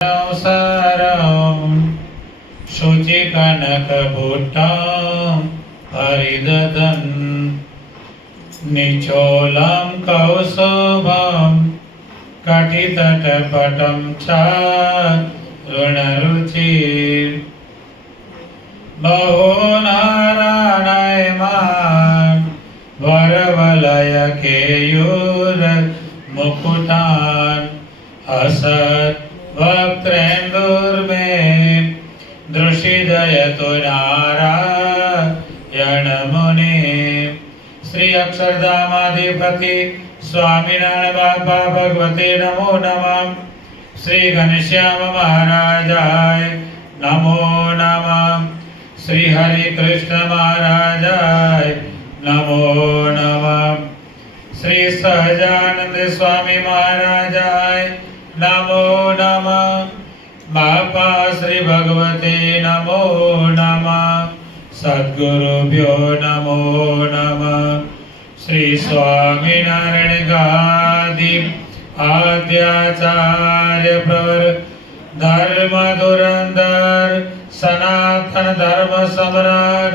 सारं शुचिकनकभूषं हरिदधन् निचोलं कौस्तुभं कटितटपटं चारुणरुचिं बहुनारायणायमान् वरवलयकेयूरमुकुटान् असत् वक्त्रेन्दुर्मे दृशिदयतु नारायणमुनि श्री अक्षरधामाधिपति स्वामिनारायण बाबा भगवते नमो नमः। श्री घनश्याम महाराजाय नमो नमः। श्री हरि कृष्ण महाराजाय नमो नमः। श्री सहजानंद स्वामी महाराजाय नमो नमः। बापा श्री भगवते नमो नमः। सद्गुरुभ्यो नमो नमः। श्री स्वामीनारायण गादि आद्याचार्य प्रवर धर्म धुरंधर सनातन धर्म सम्राट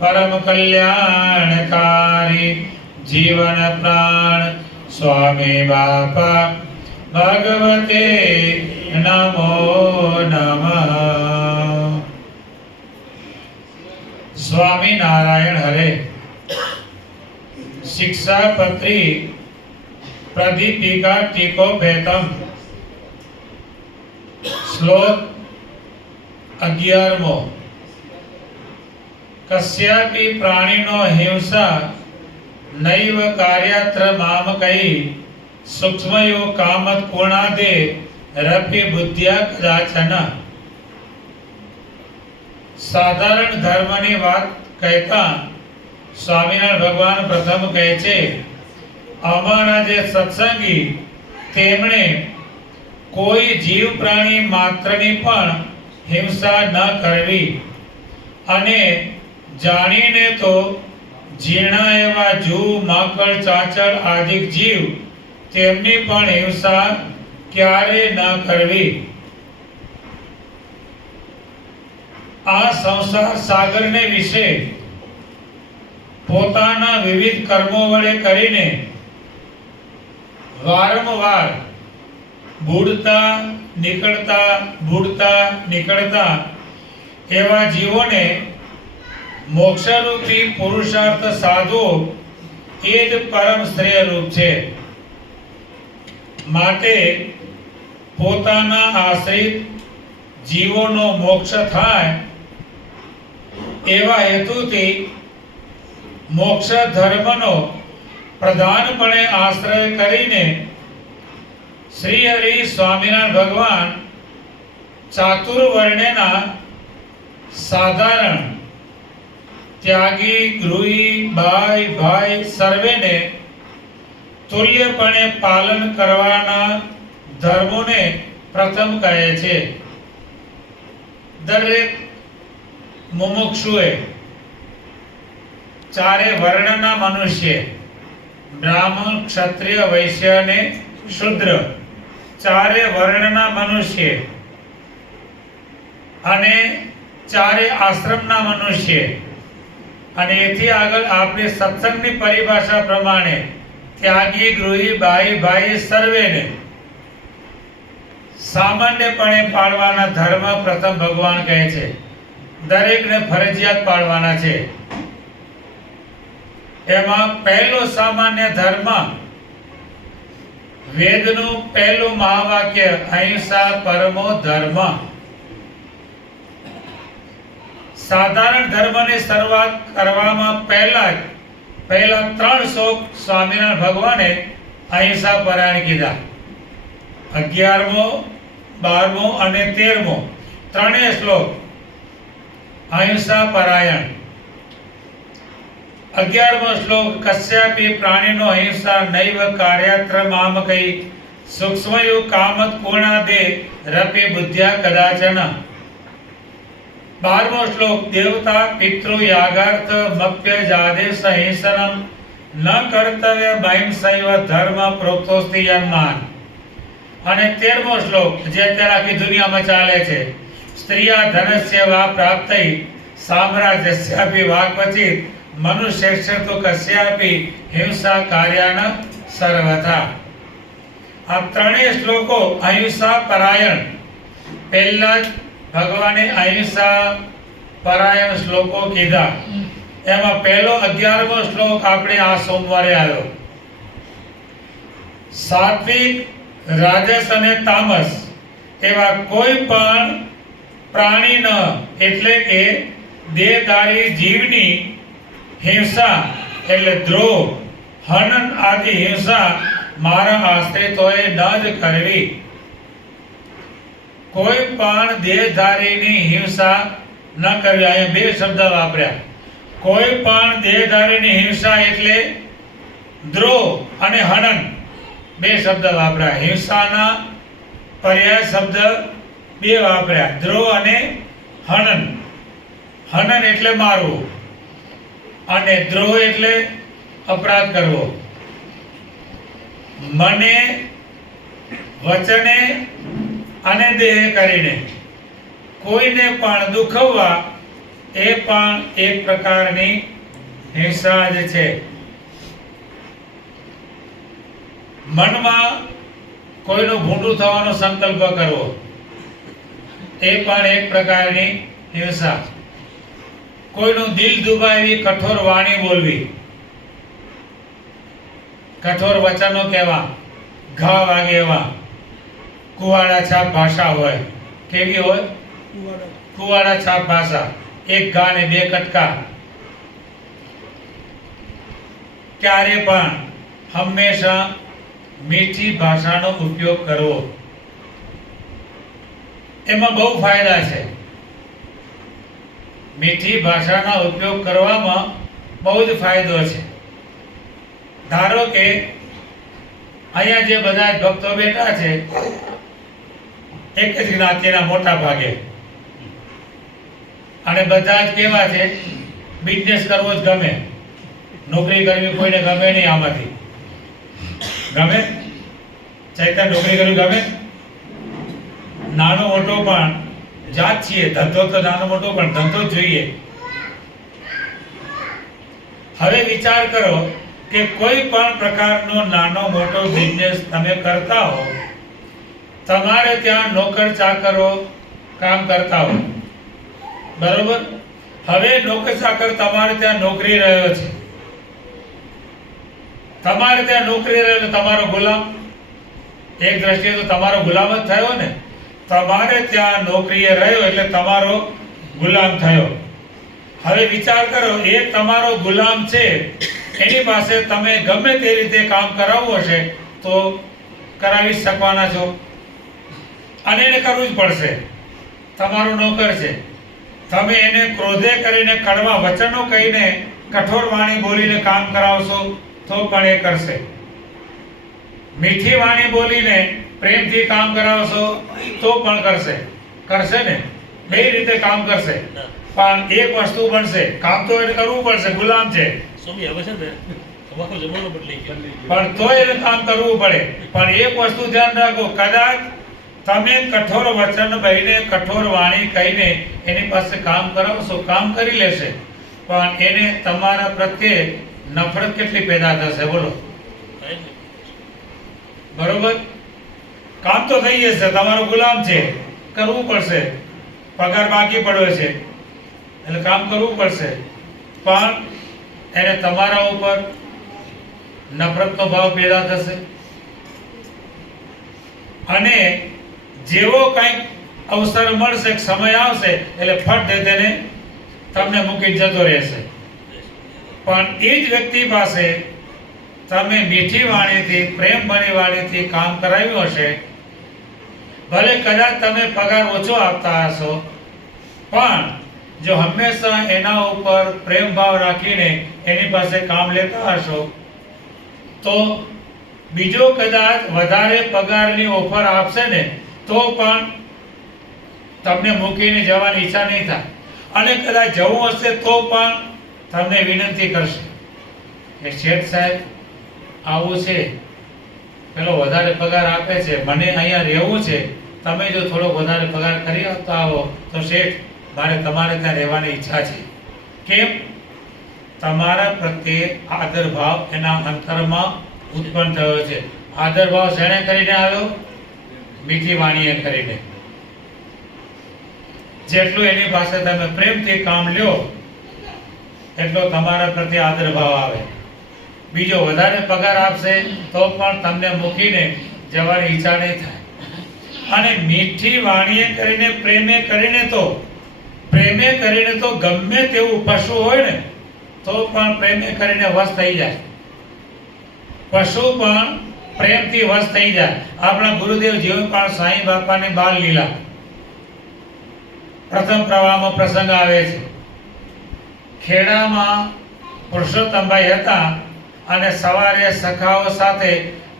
परम कल्याणकारी जीवन प्राण स्वामी बापा भगवते नमो नमः। स्वामी नारायण हरे शिक्षापत्री प्रदीपिका टीकोपेतम श्लोक 11 कस्यापि प्राणिनो हिंसा नैव कार्यात्र मामकै सूक्ष्मयो कामत कोणादे रपि बुद्धिया कदाचन। साधारण धर्मनी વાત કહેતા સ્વામિનારાયણ ભગવાન પ્રથમ કહે છે, અમારા જે સત્સંગી તેમણે કોઈ જીવ પ્રાણી માત્રની પણ હિંસા ન કરવી અને જાણીને તો જીર્ણા એવા જૂ માકડ ચાંચડ આદિ જીવ તેમની પણ હિંસા ક્યારે ન કરવી। આ સંસાર સાગરને વિશે પોતાના વિવિધ કર્મો વડે કરીને વારંવાર બુડતા નીકળતા એવા જીવોને મોક્ષરૂપી પુરુષાર્થ સાધવો એ જ પરમ શ્રેય રૂપ છે। માટે પોતાના આશ્રિત જીવોનો મોક્ષ થાય એવા હેતુથી મોક્ષ ધર્મનો પ્રધાનપણે આશ્રય કરીને શ્રી હરિ સ્વામિનારાયણ ભગવાન ચાતુર્વર્ણ્યના સાધારણ ત્યાગી ગૃહી ભાઈ ભાઈ સર્વેને તુલ્યપણે પાલન કરવાના ધર્મોને પ્રથમ કહે છે। દરેક મુમુક્ષુએ ચારે વર્ણના મનુષ્ય બ્રાહ્મણ ક્ષત્રિય વૈશ્ય અને શૂદ્ર ચારે વર્ણના મનુષ્ય અને ચારે આશ્રમના મનુષ્ય અને એથી આગળ આપણે સત્સંગની પરિભાષા પ્રમાણે ત્યાગી ગૃહી ભાઈ ભાઈ સર્વેને સામાન્યપણે પાળવાના ધર્મ પ્રથમ ભગવાન કહે છે। દરેકને ફરજિયાત પાળવાના છે। એમાં પહેલો સામાન્ય ધર્મ વેદનું પહેલું મહાવાક્ય અહિંસા પરમો ધર્મ। સાધારણ ધર્મની શરૂઆત કરવામાં પહેલા 3 શ્લોક સ્વામિનારાયણ ભગવાને અહિંસા પરાયણ કીધા। 11મો 12મો અને 13મો ત્રણેય શ્લોક અહિંસા પરાયણ। 11મો શ્લોક કસ્યાપि પ્રાણીનો અહિંસા નૈવ કાર્યાત્ર મામકૈ સૂક્ષ્મયો કામત પૂર્ણાદે રપે બુદ્ધ્યા કદાચન। 12મો શ્લોક દેવતા પિતૃ યાગાર્થ મપ્ય જાદે સહિંસનમ ન કર્તવ્ય મહિંસૈવ ધર્મ પ્રોક્તોસ્તિ યન્માન। અને 13મો શ્લોક જે અત્યારે આખી દુનિયામાં ચાલે છે, સ્ત્રીયા ધનસ્ય વા પ્રાપ્તૈ સામ્રાજ્યસ્યાપી વાક્વચિત મનુષ્યસ્ય તો કસ્યાપી હિંસા કાર્યાન સર્વથા. આ ત્રણેય શ્લોકો અહિંસા પરાયણ, પહેલા જ ભગવાને અહિંસા પરાયણ શ્લોકો કીધા. એમાં પહેલો 11મો શ્લોક આપણે આ સોમવારે આવ્યો. સાત્વિક, રાજસ અને તામસ એવા કોઈ પણ પ્રાણી ન, એટલે કે દેહધારી જીવની હિંસા એટલે દ્રોહ, હનન આદિ હિંસા મારા આશ્રિતોએ ન જ કરવી. કોઈ પણ દેહધારીની હિંસા ન કરવી. અહીંયા બે શબ્દ વાપર્યા. કોઈ પણ દેહધારીની હિંસા એટલે દ્રોહ અને હનન, બે શબ્દ વાપર્યા. હિંસાના પર્યાય શબ્દ બે વાપર્યા, દ્રોહ અને હનન. હનન એટલે મારવું અને દ્રોહ એટલે અપરાધ કરવો. મને, વચને અને દેહ કરીને કોઈને પણ દુખવવા એ પણ એક પ્રકારની હિંસા જ છે. મનમાં કોઈનું ભૂંડું થવાનો સંકલ્પ કરવો એ પણ એક પ્રકારની હિંસા. કોઈનું દિલ દુભાવી કઠોર વાણી બોલવી, કઠોર વચનો કહેવા, ઘા વાગે એવા, કુવાડા છાપ ભાષા હોય. કેવી હોય? કુવાડા છાપ ભાષા, એક ઘા ને બે કટકા. ક્યારે પણ હંમેશા મીઠી ભાષાનો ઉપયોગ કરવો. એમાં બહુ ફાયદા છે. મીઠી ભાષાના ઉપયોગ કરવામાં બહુ જ ફાયદો છે. ધારો કે અહીંયા જે બધા ભક્તો બેઠા છે એક જ જ્ઞાતિના મોટા ભાગે, અને બધા જ કેવા છે, બિઝનેસ કરવો જ ગમે, નોકરી કરવી કોઈને ગમે નહીં. આમાંથી ગમે? ચૈતન્ય નોકરી કરવી ગમે? નાનો મોટો પણ જાત છીએ, ધંધો તો નાનો મોટો પણ ધંધો જ જોઈએ. હવે વિચાર કરો કે કોઈ પણ પ્રકારનો નાનો મોટો બિઝનેસ તમે કરતા હો, તમારે ત્યાં નોકર ચાકરો કામ કરતા હો, બરોબર? હવે નોકર ચાકર તમારે ત્યાં નોકરી રહ્યો છે, તમારે ત્યાં નોકરી રહ્યો તો તમારો ગુલામ, એક દ્રષ્ટિએ તો તમારો ગુલામ જ થયો ને. તમારે ત્યાં નોકરીએ રહ્યો એટલે તમારો ગુલામ થયો. હવે વિચાર કરો, એ તમારો ગુલામ છે, એની પાસે તમે ગમે તે રીતે કામ કરાવવું હશે તો કરાવી શકવાના છો, અને એને કરવું જ પડશે. તમારો નોકર છે, તમે એને ક્રોધે કરીને, કડવા વચનો કહીને, કઠોર વાણી બોલીને કામ કરાવશો તો પણ એ કરશે. મીઠી વાણી બોલીને પ્રેમથી કામ કરાવશો તો પણ કરશે. કરશે ને? બે રીતે કામ કરશે. પણ એક વસ્તુ બનશે, કામ તો એને કરવું પડશે, ગુલામ છે. સ્વામી હવે છે ને તમારો જમાનો બદલાઈ ગયો, પણ તોય એને કામ કરવું પડે. પણ એક વસ્તુ ધ્યાન રાખો, કદાચ તમે કઠોર વચન કહીને, કઠોર વાણી કહીને એની પાસે કામ કરાવશો, કામ કરી લેશે, પણ એને તમારા પ્રત્યે નફરત કેટલી પેદા થશે બોલો? બરોબર? કામ તો થઈ જશે, તમારો ગુલામ છે, કરવું પડશે, પગાર બાકી પડ્યો છે એટલે કામ કરવું પડશે, પણ એને તમારા ઉપર નફરતનો ભાવ પેદા થશે. અને જેવો કંઈક અવસર મળશે, સમય આવશે એટલે ફટ દે તેને તમને મૂકી જતો રહેશે. પણ એ જ વ્યક્તિ પાસે તમે મીઠી વાણીથી, પ્રેમ ભરી વાણીથી કામ કરાવ્યું હશે, ભલે કદાચ તમે પગાર ઓછો આપતા હશો, પણ જો હંમેશા એના ઉપર પ્રેમ ભાવ રાખીને એની પાસે કામ લેતા હશો તો બીજો કદાચ વધારે પગારની ઓફર આપશે ને તો પણ તમને મૂકીને જવાની ઈચ્છા નહીં થાય, અને કદાચ જવું હશે તો પણ તમને વિનંતી કરશે કે શેઠ સાહેબ આવું છે પેલો વધારે પગાર આપે છે, મને અહીંયા રહેવું છે, તમે જો થોડો વધારે પગાર કરી આપતા આવો તો શેઠ મારે તમારે ત્યાં રહેવાની ઈચ્છા છે. કેમ? તમારા પ્રત્યે આદર ભાવ એના અંતરમાં ઉત્પન્ન થયો છે. આદર ભાવ શેણે કરીને આવ્યો? મીઠી વાણીએ કરીને. જેટલું એની પાસે તમે પ્રેમથી કામ લ્યો એટલો તમારા પ્રત્યે આદર ભાવ આવે. બીજો વધારે પગાર આપશે તો પણ તમને મૂકીને જવાની ઈચ્છા નહીં થાય. અને મીઠી વાણીએ કરીને પ્રેમે કરીને તો ગમે તેવું પશુ હોય ને તો પણ પ્રેમે કરીને વશ થઈ જાય. પશુ પણ પ્રેમથી વશ થઈ જાય. આપણા ગુરુદેવ જીવ પણ સાંઈ બાપાની બાલ લીલા પ્રથમ પ્રવાહમાં પ્રસંગ આવે છે. ખેડામાં પુરુષોત્તમભાઈ હતા અને સવારે સખાઓ સાથે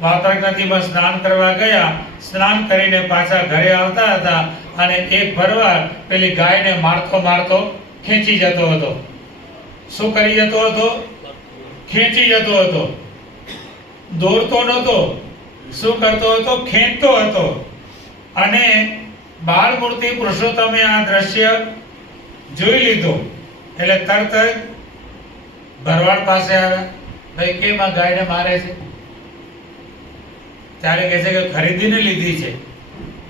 વાતક નદીમાં સ્નાન કરવા ગયા. સ્નાન કરીને પાછા ઘરે આવતા હતા અને એક ભરવાડ પેલી ગાયને મારતો ખેંચી જતો હતો. શું કરી જતો હતો? ખેંચી જતો હતો. દોરતો નહોતો. શું કરતો હતો? ખેંચતો હતો. અને બાળમૂર્તિ પુરુષોત્તમે આ દ્રશ્ય જોઈ લીધું એટલે તરત જ ભરવાડ પાસે આવ્યા. ભાઈ કેમ આ ગાયને મારે છે? ત્યારે કહે છે કે ખરીદીને લીધી છે,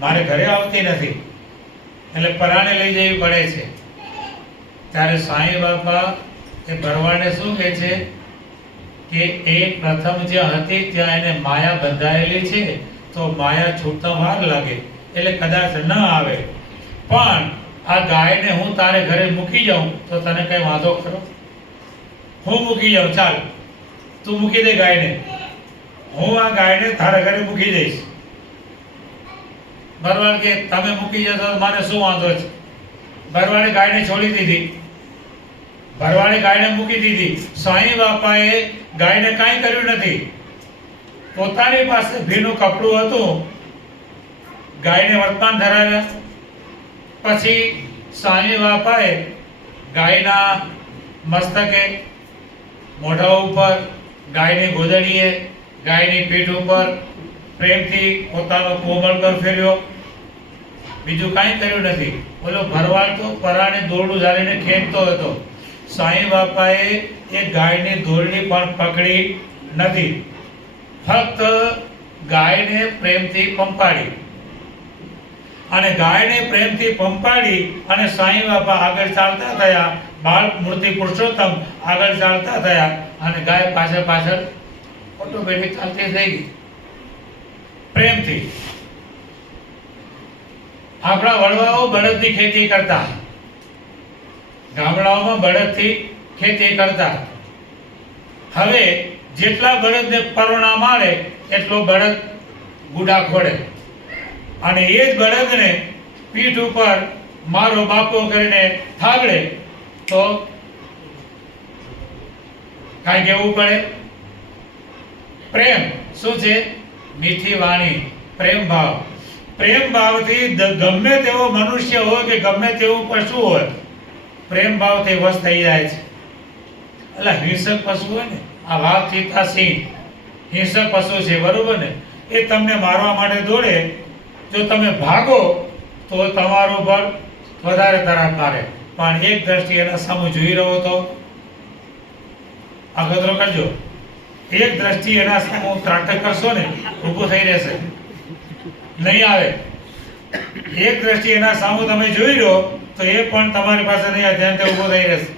મારે ઘરે આવતી નથી એટલે પરાણે લઈ જવી પડે છે. ત્યારે સાંઈ બાપા એ ભરવાડને શું કહે છે કે એ પ્રથમ જે હતી ત્યાં એને માયા બંધાયેલી છે તો માયા છૂટતા વાર લાગે એટલે કદાચ ન આવે, પણ આ ગાયને હું તારે ઘરે મૂકી જાઉં તો તને કઈ વાંધો ખરો? હું મૂકી જાઉં, ચાલ તું મૂકી દે ગાયને, હું આ ગાયને તારા ઘરે મૂકી દઈશ. ભરવાડ કે તમે મૂકી જશો તો મને શું વાંધો છે? ભરવાડે ગાયને છોડી દીધી. ભરવાડે ગાયને મૂકી દીધી. સાંઈ બાપાએ ગાયને કાંઈ કર્યું નથી. પોતાની પાસે ભીનું કપડું હતું, ગાયને વર્તમાન ધરાવ્યા. પછી સાંઈ બાપાએ ગાયના મસ્તકે, મોઢા ઉપર, ગાયની ગોદડીએ, ગાયની પીઠ ઉપર પ્રેમથી પોતાનો કોમળ કર ફેર્યો. બીજું કાંઈ કર્યું નથી. બોલો ભરવાડ તો પરાણે દોરડું ઝાલીને ખેંચતો હતો. સાંઈ બાપાએ એ ગાયની દોરડી પણ પકડી નથી, ફક્ત ગાયને પ્રેમથી પંપાડી. અને ગાયને પ્રેમથી પંપાડી અને સાંઈ બાપા આગળ ચાલતા થયા. બાળ મૂર્તિ પુરુષોત્તમ આગળ ચાલતા થયા અને ગાય પાછળ ઓટોમેટિક ચાલતી થઈ ગઈ પ્રેમથી. આપણા વડવાઓ બળદની ખેતી કરતા, ગામડાઓમાં બળદથી ખેતી કરતા. હવે જેટલા બળદને પરોણા મારે એટલો બળદ ગુડા ખોડે અને એ જ બળદને પીઠ ઉપર મારો બાપો કરીને થાબડે તો કાંઈ કહેવું પડે? પ્રેમ શું છે? મીઠી વાણી, પ્રેમ ભાવ. પ્રેમ ભાવથી ગમે તેવો મનુષ્ય હોય કે ગમે તેવું પશુ હોય, પ્રેમ ભાવથી વશ થઈ જાય છે. એટલે હિંસક પશુ હોય ને, આ વાઘ, ચિત્તા, સિંહ હિંસક પશુ છે, બરોબર ને? એ તમને મારવા માટે દોડે, જો તમે ભાગો તો તમારો બળ વધારે તરત મારે, પણ એક દ્રષ્ટિ એના સામે જોઈ રહ્યો તો અગતરો કરજો. એક દ્રષ્ટિ એના સામે ત્રાટક કરશો ને, ઊભો થઈ રહેશે, નહીં આવે. એક દ્રષ્ટિ એના સામે તમે જોઈ રહ્યો તો એ પણ તમારી પાસે નહીં આવે, ધ્યાન ઊભો થઈ રહેશે.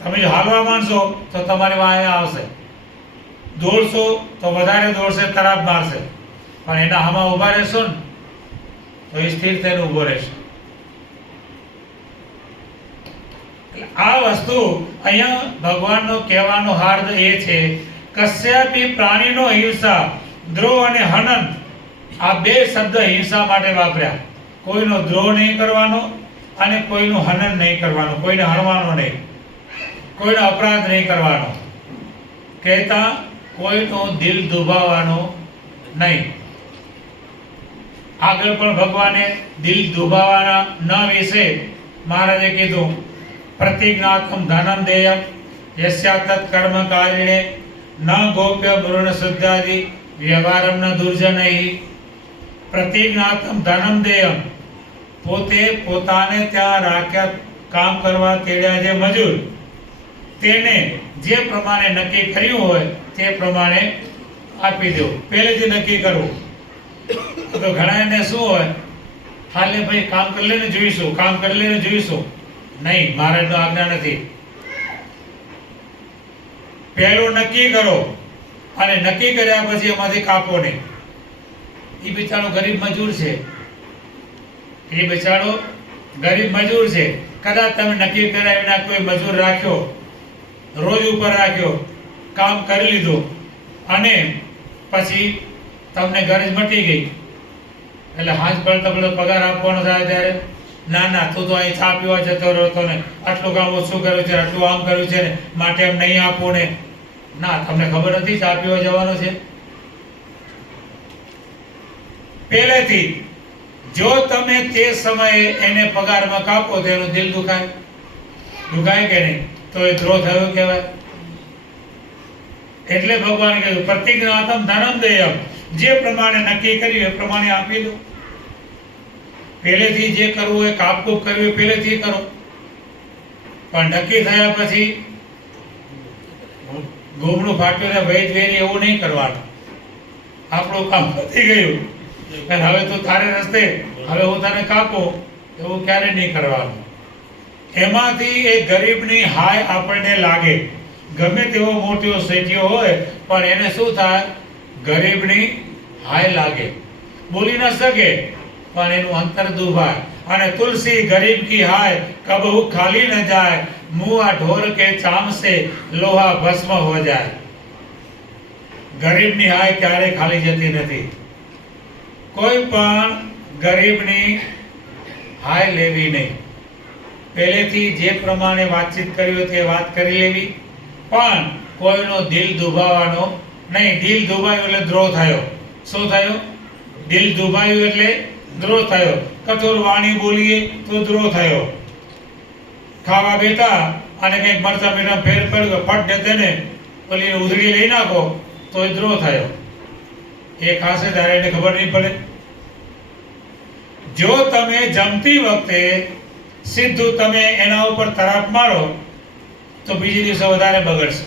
તમે જો હાલવા માંડશો તો તમારી વાંહે આવશે, દોડશો તો વધારે દોડશે, તરાપ મારશે, પણ એના હામાં ઊભા રહેશો ને તો એ સ્થિર થઈને ઊભો રહેશે. આ વસ્તુ અહીંયા ભગવાનનો કહેવાનો હાર્દ એ છે, કશ્યાપી પ્રાણીનો હિંસા, દ્રોહ અને હનન, આ બે શબ્દ હિંસા માટે વાપર્યા. કોઈનો દ્રોહ નહીં કરવાનો અને કોઈનું હનન નહીં કરવાનું, કોઈને હણવાનો નહીં, કોઈનો અપરાધ નહીં કરવાનો. કહેતા કોઈનું દિલ દુભાવવાનું નહીં. આગળ પણ ભગવાને દિલ દુભાવવાના ન વિશે મહારાજે કીધું, પ્રતિજ્ઞાત્મ ધનમ દેયમ યસ્યા તત્ કર્મ કારિણે ન ગોપ્ય મૃણ શુદ્ધાદિ વ્યવહારમ ન દુર્જનૈ પ્રતિજ્ઞાતમ ધનમ દેયમ, પોતે પોતાને ત્યાં રાખ્યા કામ કરવા તેડ્યા જે મજૂર, તેને જે પ્રમાણે નક્કી કર્યું હોય તે પ્રમાણે આપી દો. પહેલેથી નક્કી કરવું. તો ઘણા એને શું હોય, હાલે ભાઈ કામ કરી લઈને જોઈશું, કામ કરી લઈને જોઈશું. નહીં, મહારાજનો આજ્ઞા નથી. પહેલું નક્કી કરો અને નક્કી કર્યા પછી એમાંથી કાપો નહીં. એ બિચારો ગરીબ મજૂર છે, એ બિચારો ગરીબ મજૂર છે. કદાચ તમે નક્કી કર્યા વિના કોઈ મજૂર રાખ્યો, રોજ ઉપર રાખ્યો, કામ કરી લીધું અને પછી તમને ગરજ મટી ગઈ, એટલે હાથ પડતા પડતો પગાર આપવાનો થાય ત્યારે ના ના તું તો અહીં ચા પીવા જતો રહેતો ને, આટલું કામ ઓછું કર્યું છે, આટલું આમ કર્યું છે ને, માટે એમ નહીં આપવું ને. ના, તમને ખબર નથી ચા પીવા જવાનો છે? પહેલેથી જો તમે તે સમયે એને પગારમાં કાપો તો એનું દિલ દુખાય, દુખાય કે નહીં? તો એ દ્રોહ થયો કહેવાય. એટલે ભગવાન કહ્યું પ્રતિજ્ઞાતમ ધનમ દેયમ, જે પ્રમાણે નક્કી કર્યું એ પ્રમાણે આપી દો. પહેલેથી જે કરવું હોય, કાપકૂપ કરવી પહેલેથી કરો, પણ નક્કી થયા પછી ગોમડું ફાટ્યું ને વૈદ વેરી એવું નહીં કરવાનું. આપણું કામ પતી ગયું અને હવે તું તારે રસ્તે, હવે હું તને કાપું, એવું ક્યારે નહીં કરવાનું. એમાંથી એ ગરીબની હાય આપણને લાગે, ગમે તેવો મોટો શેઠિયો હોય પણ એને શું થાય, ગરીબની હાય લાગે. બોલી ન શકે પણ એનું અંતર દુભાય. અને તુલસી ગરીબ કી હાય કબહુ ખાલી ન જાય, મુआ ઢોર કે ચામ સે લોહા ભસ્મ હો જાય. ગરીબની હાય ક્યારે ખાલી જતી નથી. કોઈ પણ ગરીબની હાય લેવી નહીં. પહેલેથી જે પ્રમાણે વાતચીત કરી હોય તે વાત કરી લેવી, પણ કોઈનો દિલ દુભાવવાનો નહીં. દિલ દુભાયું એટલે દ્રોહ થયો. શું થયો? દિલ દુભાયું એટલે દ્રોહ થયો. કઠોર વાણી બોલીએ તો દ્રોહ થયો. ખાવા બેઠા અને કંઈક મરચા મીઠા ફેર પડ્યો, ફટ દે તેને ઓલી ઉધડી લઈ નાખો તો એ દ્રોહ થયો. એ ખાસે ત્યારે એને ખબર નહીં પડે. જો તમે જમતી વખતે સીધું તમે એના ઉપર તરાપ મારો તો બીજી દિવસે વધારે બગડશે.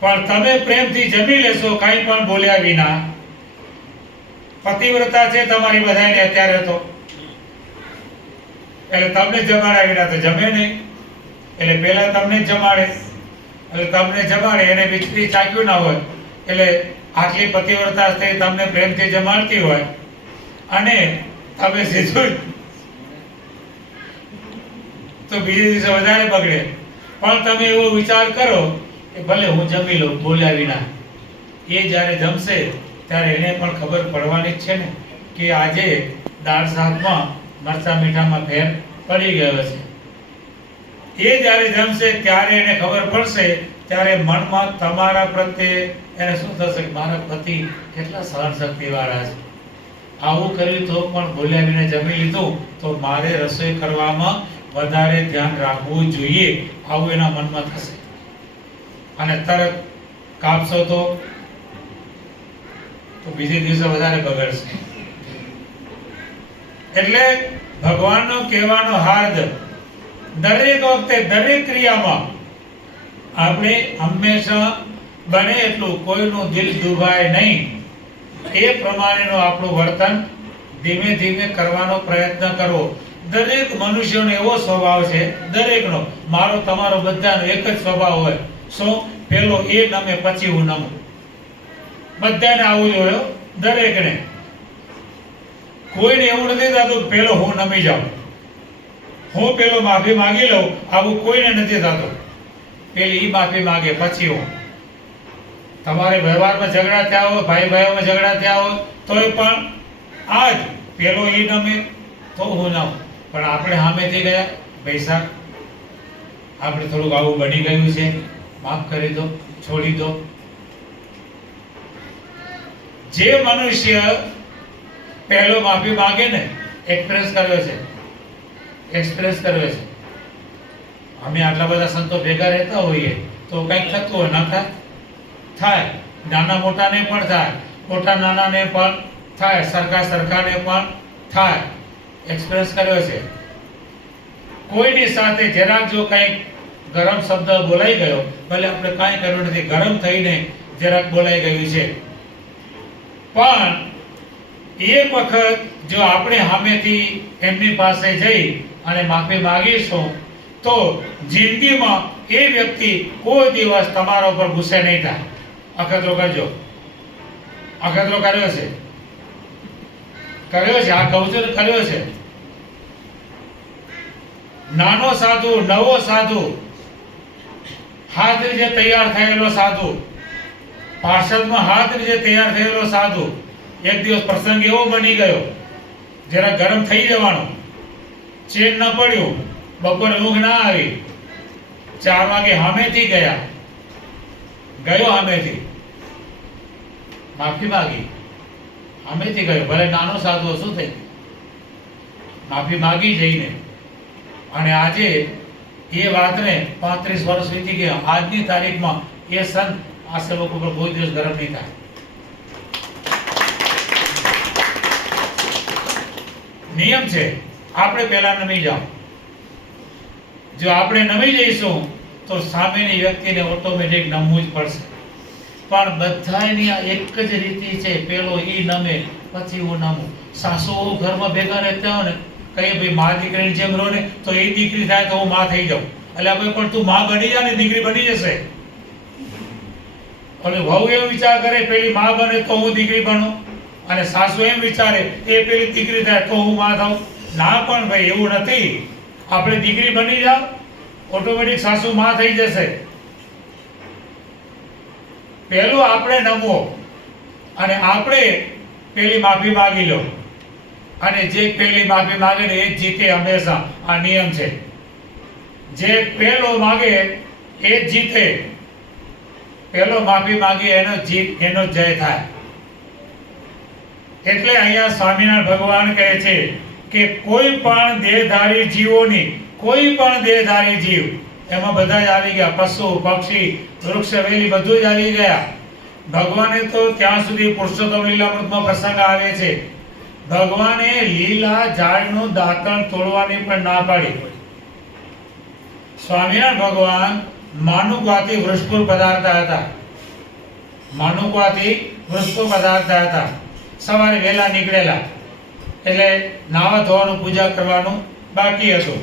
પણ તમે પ્રેમથી જમી લેશો કાંઈ પણ બોલ્યા વિના. પતિવ્રતા છે તમારી બધાને અત્યારે તો, એટલે તમને જમાડ્યા વિના તો જમે નહીં. એટલે પહેલા તમને જ જમાડે, એટલે તમને જમાડે, એને બીજથી ચાખ્યું ના હોય, એટલે આટલી પતિવ્રતા થઈ તમને પ્રેમથી જમાડતી હોય અને તમે સીધું તો બીજે દિવસે વધારે બગડે. પણ તમે એવો વિચાર કરો કે ભલે હું જમી લઉં બોલ્યા વિના. એ જ્યારે જમશે ત્યારે એને પણ ખબર પડવાની જ છે ને કે આજે દાળ શાકમાં મરચા મીઠામાં ફેર પડી ગયો છે. એ જ્યારે જમશે ત્યારે એને ખબર પડશે, ત્યારે મનમાં તમારા પ્રત્યે એને શું થશે કે મારા પતિ કેટલા સહન શક્તિ વાળા છે. આવું કર્યું તો પણ બોલ્યા વિના જમી લીધું તો મારે રસોઈ કરવામાં વધારે ધ્યાન રાખવું જોઈએ, આવું એના મનમાં થશે. અને તરત કાપશો તો બીજે દિવસે વધારે બગડશે. એટલે ભગવાનનો કહેવાનો હાર્દ દરેક વખતે દરેક ક્રિયામાં આપણે હંમેશા બને એટલું કોઈનું દિલ દુભાય નહીં, એ પ્રમાણેનું આપણું વર્તન ધીમે ધીમે કરવાનો પ્રયત્ન કરવો. દરેક મનુષ્યનો એવો સ્વભાવ છે, દરેકનો, મારો તમારો બધાનો એક જ સ્વભાવ હોય. શું? પેલો એ નમે પછી હું નમું. બધાને આવું જોઈએ, દરેકને. કોઈને એવું નથી થતું પેલો હું નમી જાઉં, હું પેલો માફી માંગી લઉં, આવું કોઈને નથી થતું. પેલી ઈ માફી માંગે પછી હું. તમારે વ્યવહારમાં ઝઘડા થયા હોય, ભાઈ ભાઈઓમાં ઝઘડા થયા હોય તોય પણ આજ પેલો ઈ નમે તો હું નમ. પણ આપણે સામેથી ગયા, પૈસા આપણે થોડુંક આવું બની ગયું છે, માફ કરી દો, છોડી દો. જે મનુષ્ય પહેલો માફી માંગે ને, એક્સપ્રેસ કર્યો છે. અમે આટલા બધા સંતો ભેગા રહેતા હોઈએ તો કંઈક થતું હોય, ના થાય? નાના મોટાને પણ થાય, મોટા નાનાને પણ થાય, સરખા સરખાને પણ થાય. એક્સપિરિયન્સ કર્યો છે. કોઈની સાથે જરાક જો કંઈક ગરમ શબ્દ બોલાઈ ગયો, ભલે આપણે કાંઈ કર્યું નથી, ગરમ થઈને જરાક બોલાઈ ગયું છે, પણ એક વખત જો આપણે સામેથી એમની પાસે જઈ અને માફી માંગીશું તો જિંદગીમાં એ વ્યક્તિ કોઈ દિવસ તમારા ઉપર ગુસ્સે નહીં થાય. અખતરો કરજો. અખતરો કર્યો છે, કર્યો છે, આ કહું છું ને, કર્યો છે. નાનો સાધુ, નવો સાધુ, હાથ રીતે તૈયાર થયેલો સાધુ, પાર્ષદમાં હાથ રીતે તૈયાર થયેલો સાધુ, એક દિવસ પ્રસંગ એવો બની ગયો, જરા ગરમ થઈ જવાનો, ચેન ન પડ્યું, બપોરે ઊંઘ ના આવી, 4 વાગે સામેથી ગયો સામેથી, માફી માંગી, સામેથી ગયો, ભલે નાનો સાધુ, શું થઈ માફી માંગી જઈને. અને આજે એ વાતને 35 વર્ષ વીતી ગયા, આજની તારીખમાં એ સંત આ સેવક ઉપર કોઈ દિવસ ગરમ નહીં થાય. નિયમ છે, આપણે પહેલા નમી જાઓ. જો આપણે નમી જઈશું તો સામેની વ્યક્તિને ઓટોમેટિક નમવું જ પડશે. પણ બધાની આ એક જ રીતિ છે, પેલો ઈ નમે પછી હું નમું. સાસુઓ ઘરમાં ભેગા રહેતા હોય ને, કઈ ભાઈ મા દીકરીની જેમ રહો ને, તો એ દીકરી થાય તો હું માં થઈ જાઉં, એટલે ભાઈ પણ તું માં બની જા ને દીકરી બની જશે. અને વહુ એમ વિચાર કરે પેલી માં બને તો હું દીકરી બનું, અને સાસુ એમ વિચારે એ પેલી દીકરી થાય તો હું માં થાઉં. ના, પણ ભાઈ એવું નથી. આપણે દીકરી બની જાવ, ઓટોમેટિક સાસુ માં થઈ જશે. પહેલું આપણે નમવો અને આપણે પેલી માફી માંગી લો, અને જે પેલી માફી માંગે ને એ જ જીતે હંમેશા. આ નિયમ છે. જે પેલો માંગે એ જ જીતે. પેલો માફી માંગે એનો જીત, એનો જય થાય. એટલે અહીંયા સ્વામિનારાયણ ભગવાન કહે છે કે કોઈ પણ દેહધારી જીવોની, કોઈ પણ દેહધારી જીવ, એમાં બધા જ આવી ગયા, પશુ પક્ષી વૃક્ષ વેલી બધું જ આવી ગયા. ભગવાને તો ત્યાં સુધી પુરુષોત્તમ લીલામૃતમાં પ્રસંગ આવે છે, ભગવાને લીલા ઝાડનું દાંતણ તોડવાની પણ ના પાડી. સ્વામિનારાયણ ભગવાન માનુકવાથી વૃષપુર પધારતા હતા. માનુકવાથી વૃષપુર પધારતા હતા. સવારે વહેલા નીકળેલા, એટલે નાવા ધોવાનું, પૂજા કરવાનું બાકી હતું.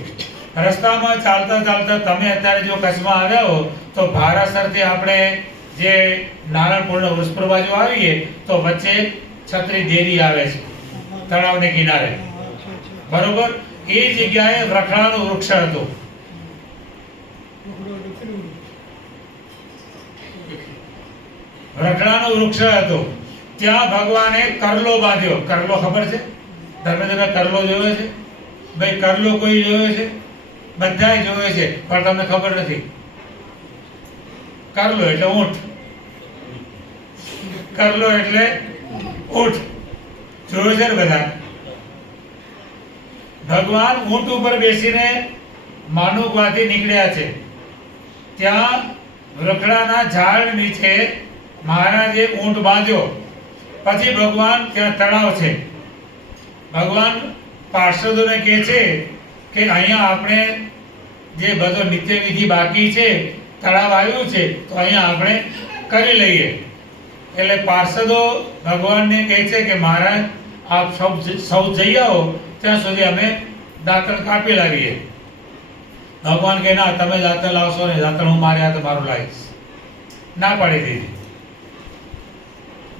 રસ્તામાં ચાલતા ચાલતા તમે અત્યારે જો કચ્છમાં આવ્યા હો તો ભારાસરથી આપણે જે નારાયણપુરના વૃષપુર બાજુ આવીએ તો વચ્ચે છત્રી દેરી આવે છે, તળાવને કિનારે, બરોબર. એ જગ્યાએ રખડાનું વૃક્ષ હતું. રખડાનું વૃક્ષ હતું. ત્યાં ભગવાને કરલો બાંધ્યો. કરલો ખબર છે? ધર્મેન્દ્ર કરલો જોયો છે? ભાઈ કરલો કોઈ જોયો છે? બધાય જોયો છે, પણ તમને ખબર નથી. કરલો એટલે ઊંટ. કરલો એટલે ઊંટ જોયો છે ને બધા? ભગવાન ઊંટ ઉપર બેસીને માનુકવાથી નીકળ્યા છે. ત્યાં રખડાના ઝાડ નીચે મહારાજે ઊંટ બાંધ્યો. પછી ભગવાન, ત્યાં તળાવ છે. ભગવાન પાર્ષદોને કહે છે કે અહીંયા આપણે જે બધો નિત્ય વિધિ બાકી છે, તળાવ આવ્યું છે તો અહીંયા આપણે કરી લઈએ. એટલે પાર્ષદો ભગવાનને કહે છે કે મહારાજ આપ સૌ જઈ આવો, ત્યાં સુધી અમે દાંતણ કાપી લાવીએ. ભગવાન કહે ના, તમે દાંતણ લાવશો ને, દાંતણ હું મારે હાથે મારું લાવીશ. ના પાડી દીધી.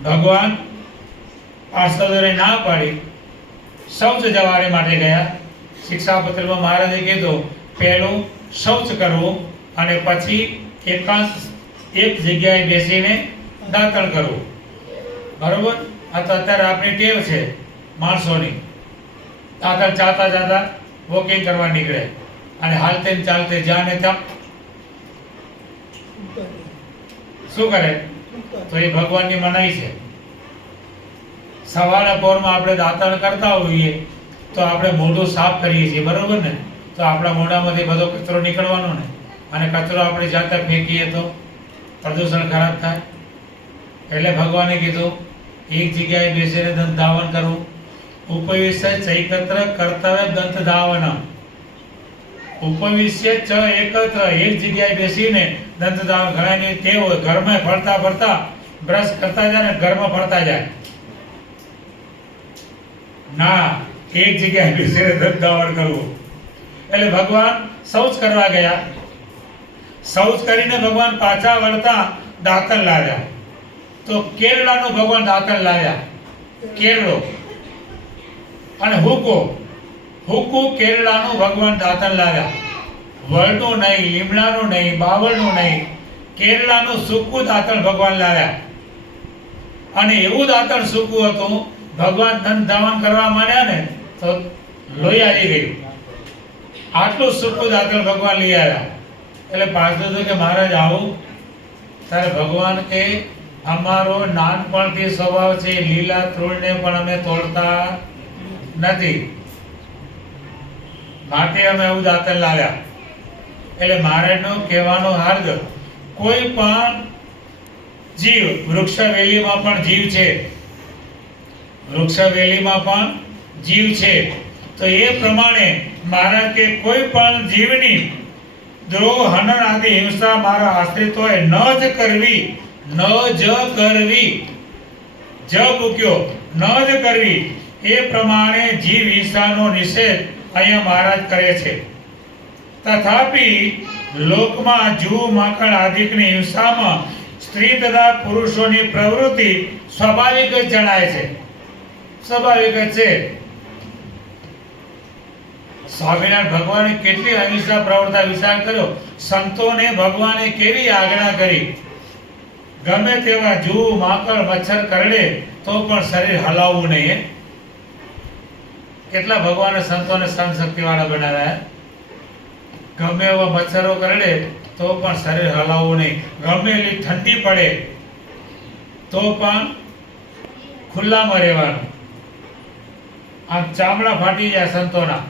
ભગવાન પાર્ષદોને ના પાડી, શૌચ જવારે માટે ગયા. શિક્ષાપત્રમાં મહારાજે કીધું પહેલું શૌચ કરવું અને પછી એકાંત એક જગ્યાએ બેસીને દાંતણ કરવું, બરોબર. આ તો અત્યારે આપણી ટેવ છે માણસોની. દાંતણ ચાલતા ચાલતા વોકિંગ કરવા નીકળે અને હાલતે ને ચાલતે જ્યાં ને ત્યાં શું કરે? તો એ ભગવાનની મનાઈ છે. સવારના પોરમાં આપણે દાંતણ કરતા હોઈએ તો આપણે મોઢું સાફ કરીએ છીએ, બરોબર ને? તો આપણા મોઢામાંથી બધો કચરો નીકળવાનો ને, અને કચરો આપણે જાતે ફેંકીએ તો પ્રદૂષણ ખરાબ થાય. એટલે ભગવાને કીધું એક જગ્યાએ બેસીને દંત ધાવન કરવું. ઉપવિશ્ય ચૈકત્ર કર્તવ્ય દંત ધાવન. ઉપવિશ્ય ચ એકત્ર, એક જગ્યાએ બેસીને દંત ધાવન. ઘણાની ટેવ હોય ઘરમાં ફરતા ફરતા બ્રશ કરતા જાય ને ઘરમાં ફરતા જાય. ના, એક જગ્યાએ બેસીને દંત ધાવન કરવું. એટલે ભગવાન શૌચ કરવા ગયા. શૌચ કરીને ભગવાન પાછા વળતા દાંતણ લાવ્યા. તો કેરળાનું ભગવાન દાંતણ લાવ્યા. કેરળો અને હુકુ કેરળાનું ભગવાન દાંતણ લાવ્યા. વળનું નહીં, લીમડાનું નહીં, બાવળનું નહીં, કેરળાનું સૂકું દાંતણ ભગવાન લાવ્યા. અને એવું દાંતણ સૂકું હતું, ભગવાન દંત ધાવન કરવા માંડ્યા ને તો લોહી આવી ગયું. આટલું સૂકું દાંતણ ભગવાન લઈ આવ્યા. એટલે પાછું તો કે મહારાજ આવું. ત્યારે ભગવાન કે અમારો નાનપણથી સ્વભાવ છે, લીલા તૃણને પણ અમે તોડતા નથી, માટે અમે એવું દાંતણ લાવ્યા. એટલે મહારાજનો કહેવાનો અર્થ, કોઈ પણ જીવ, વૃક્ષવેલીમાં પણ જીવ છે, વૃક્ષવેલીમાં પણ જીવ છે. તો એ પ્રમાણે મહારાજ કે કોઈ પણ જીવની દ્રોહ, હનન આદિ હિંસા મારા આશ્રિતોએ ન જ કરવી, ન જ કરવી, જ મૂક્યો, ન જ કરવી. એ પ્રમાણે જીવ હિંસાનો નિષેધ અહીંયા મહારાજ કરે છે. તથાપિ લોકમાં જૂ, માંકડ આદિકની હિંસામાં સ્ત્રી તથા પુરુષોની પ્રવૃત્તિ સ્વાભાવિક જ જણાય છે. સ્વાભાવિક જ છે. સ્વામિનારાયણ ભગવાને કેટલી અહિંસા પ્રવર્તા વિચાર કર્યો. સંતોને ભગવાને કેવી આજ્ઞા કરી. ગમે તેવા જૂ, માંકડ, મચ્છર કરડે તો પણ શરીર હલાવવું નહીં. કેટલા ભગવાને સંતોને સહન શક્તિ વાળા બનાવ્યા. ગમે એવા મચ્છરો કરડે તો પણ શરીર હલાવવું નહીં. ગમે એટલી ઠંડી પડે તો પણ ખુલ્લામાં રહેવાનું. આમ ચામડા ફાટી જાય સંતોના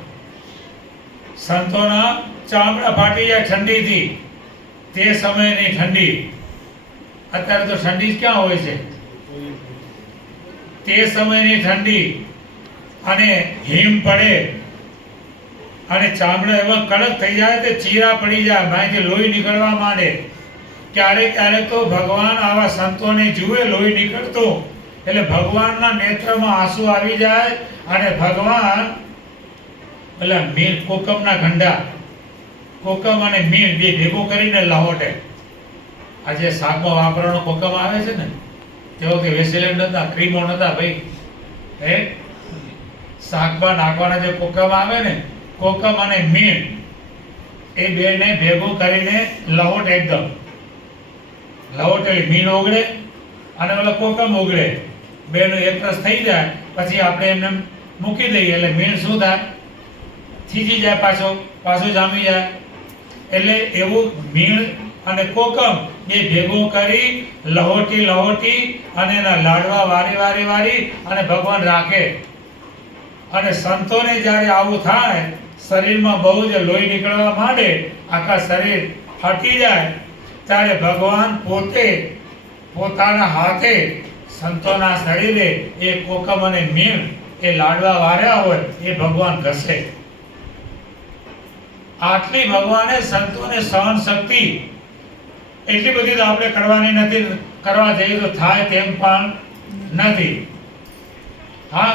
ચામડા ફાટી જાય ઠંડીથી. તે સમયની ઠંડી. અત્યારે તો ઠંડી જ ક્યાં હોય છે. તે સમયની ઠંડી અને હિમ પડે અને ચામડા એવા કડક થઈ જાય કે ચીરા પડી જાય, માંથી લોહી નીકળવા માંડે. ક્યારેક ક્યારેક તો ભગવાન આવા સંતોને જુએ લોહી નીકળતું, એટલે ભગવાનના નેત્રમાં આંસુ આવી જાય અને ભગવાન પેલા મીણ, કોકમના ગંડા, કોકમ અને મીણ બે ભેગું કરીને લહોટે. આજે શાકમાં વાપરવાનો કોકમ આવે છે ને, તેઓ કે વેસેલેન્ડ નતા, ક્રીમો નતા ભાઈ. હે, શાકમાં નાખવાના જે કોકમ આવે ને, કોકમ અને મીણ, એ બેને ભેગું કરીને લહોટ, એકદમ લહોટેલી મીણ ઓગળે અને ઓલો કોકમ ઓગળે. બેનું એકરસ થઈ જાય પછી આપણે એમને મૂકી દઈએ એટલે મીણ શું થાય, થીજી જાય, પાછું જામી જાય. એટલે એવું મીણ અને કોકમ એ ભેગું કરી લહોટી અને એના લાડવા વારી અને ભગવાન રાખે. અને સંતોને જ્યારે આવું થાય, શરીરમાં બહુ જ લોહી નીકળવા માંડે, આખા શરીર ફાટી જાય, ત્યારે ભગવાન પોતે પોતાના હાથે સંતોના શરીરે એ કોકમ અને મીણ એ લાડવા વાર્યા હોય એ ભગવાન ઘસે. આટલી ભગવાને સંતોને સહન શક્તિ એટલી બધી તો આપણે કરવાની નથી. કરવા જઈએ તો થાય તેમ પણ નથી. હા,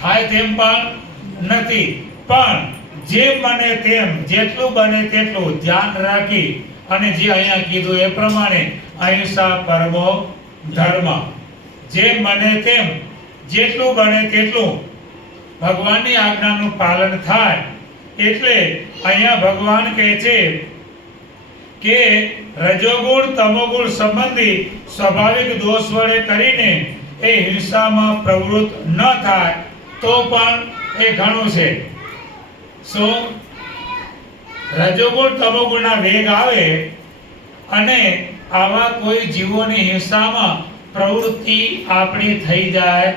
થાય તેમ પણ નથી. પણ જેમ બને તેમ, જેટલું બને તેટલું ધ્યાન રાખી અને જે અહીંયા કીધું એ પ્રમાણે અહિંસા પરમો ધર્મ. જેમ બને તેમ, જેટલું બને તેટલું ભગવાનની આજ્ઞાનું પાલન થાય. એટલે અહીંયા ભગવાન કહે છે કે રજોગુણ તમોગુણ સંબંધી સ્વાભાવિક દોષ વડે કરીને એ હિંસામાં પ્રવૃત્ત ન થાય તો પણ એ ઘણું છે. શું? રજોગુણ તમોગુણના વેગ આવે અને આવા કોઈ જીવોની હિંસામાં પ્રવૃત્તિ આપણી થઈ જાય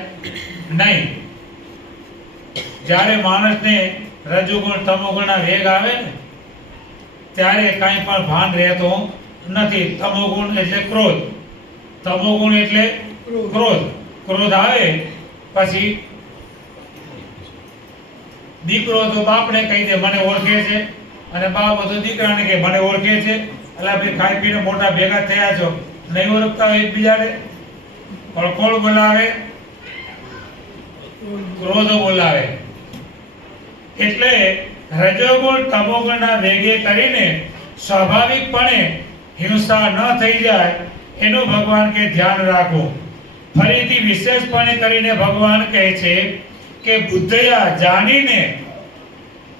નહીં. જ્યારે માણસને રજોગુણ તમોગુણના વેગ આવે ને ત્યારે કાંઈ પણ ભાન રહેતો નથી. તમોગુણ એટલે ક્રોધ, તમોગુણ એટલે ક્રોધ. ક્રોધ આવે પછી દીકરો તો બાપને કહી દે મને ઓળખે છે, અને બાપ તો દીકરાને કહે મને ઓળખે છે. એટલે ભાઈ ખાઈ પીને મોટા ભેગા થયા છો, નહીં ઓળખતા હોય એકબીજાને, પણ કોણ બોલાવે? ક્રોધ બોલાવે. એટલે રજોગુણ તમોગુણના વેગે કરીને સ્વાભાવિકપણે હિંસા ન થઈ જાય એનું ભગવાન કે ધ્યાન રાખો. ફરીથી વિશેષપણે કરીને ભગવાન કહે છે કે બુદ્ધયા જાણીને,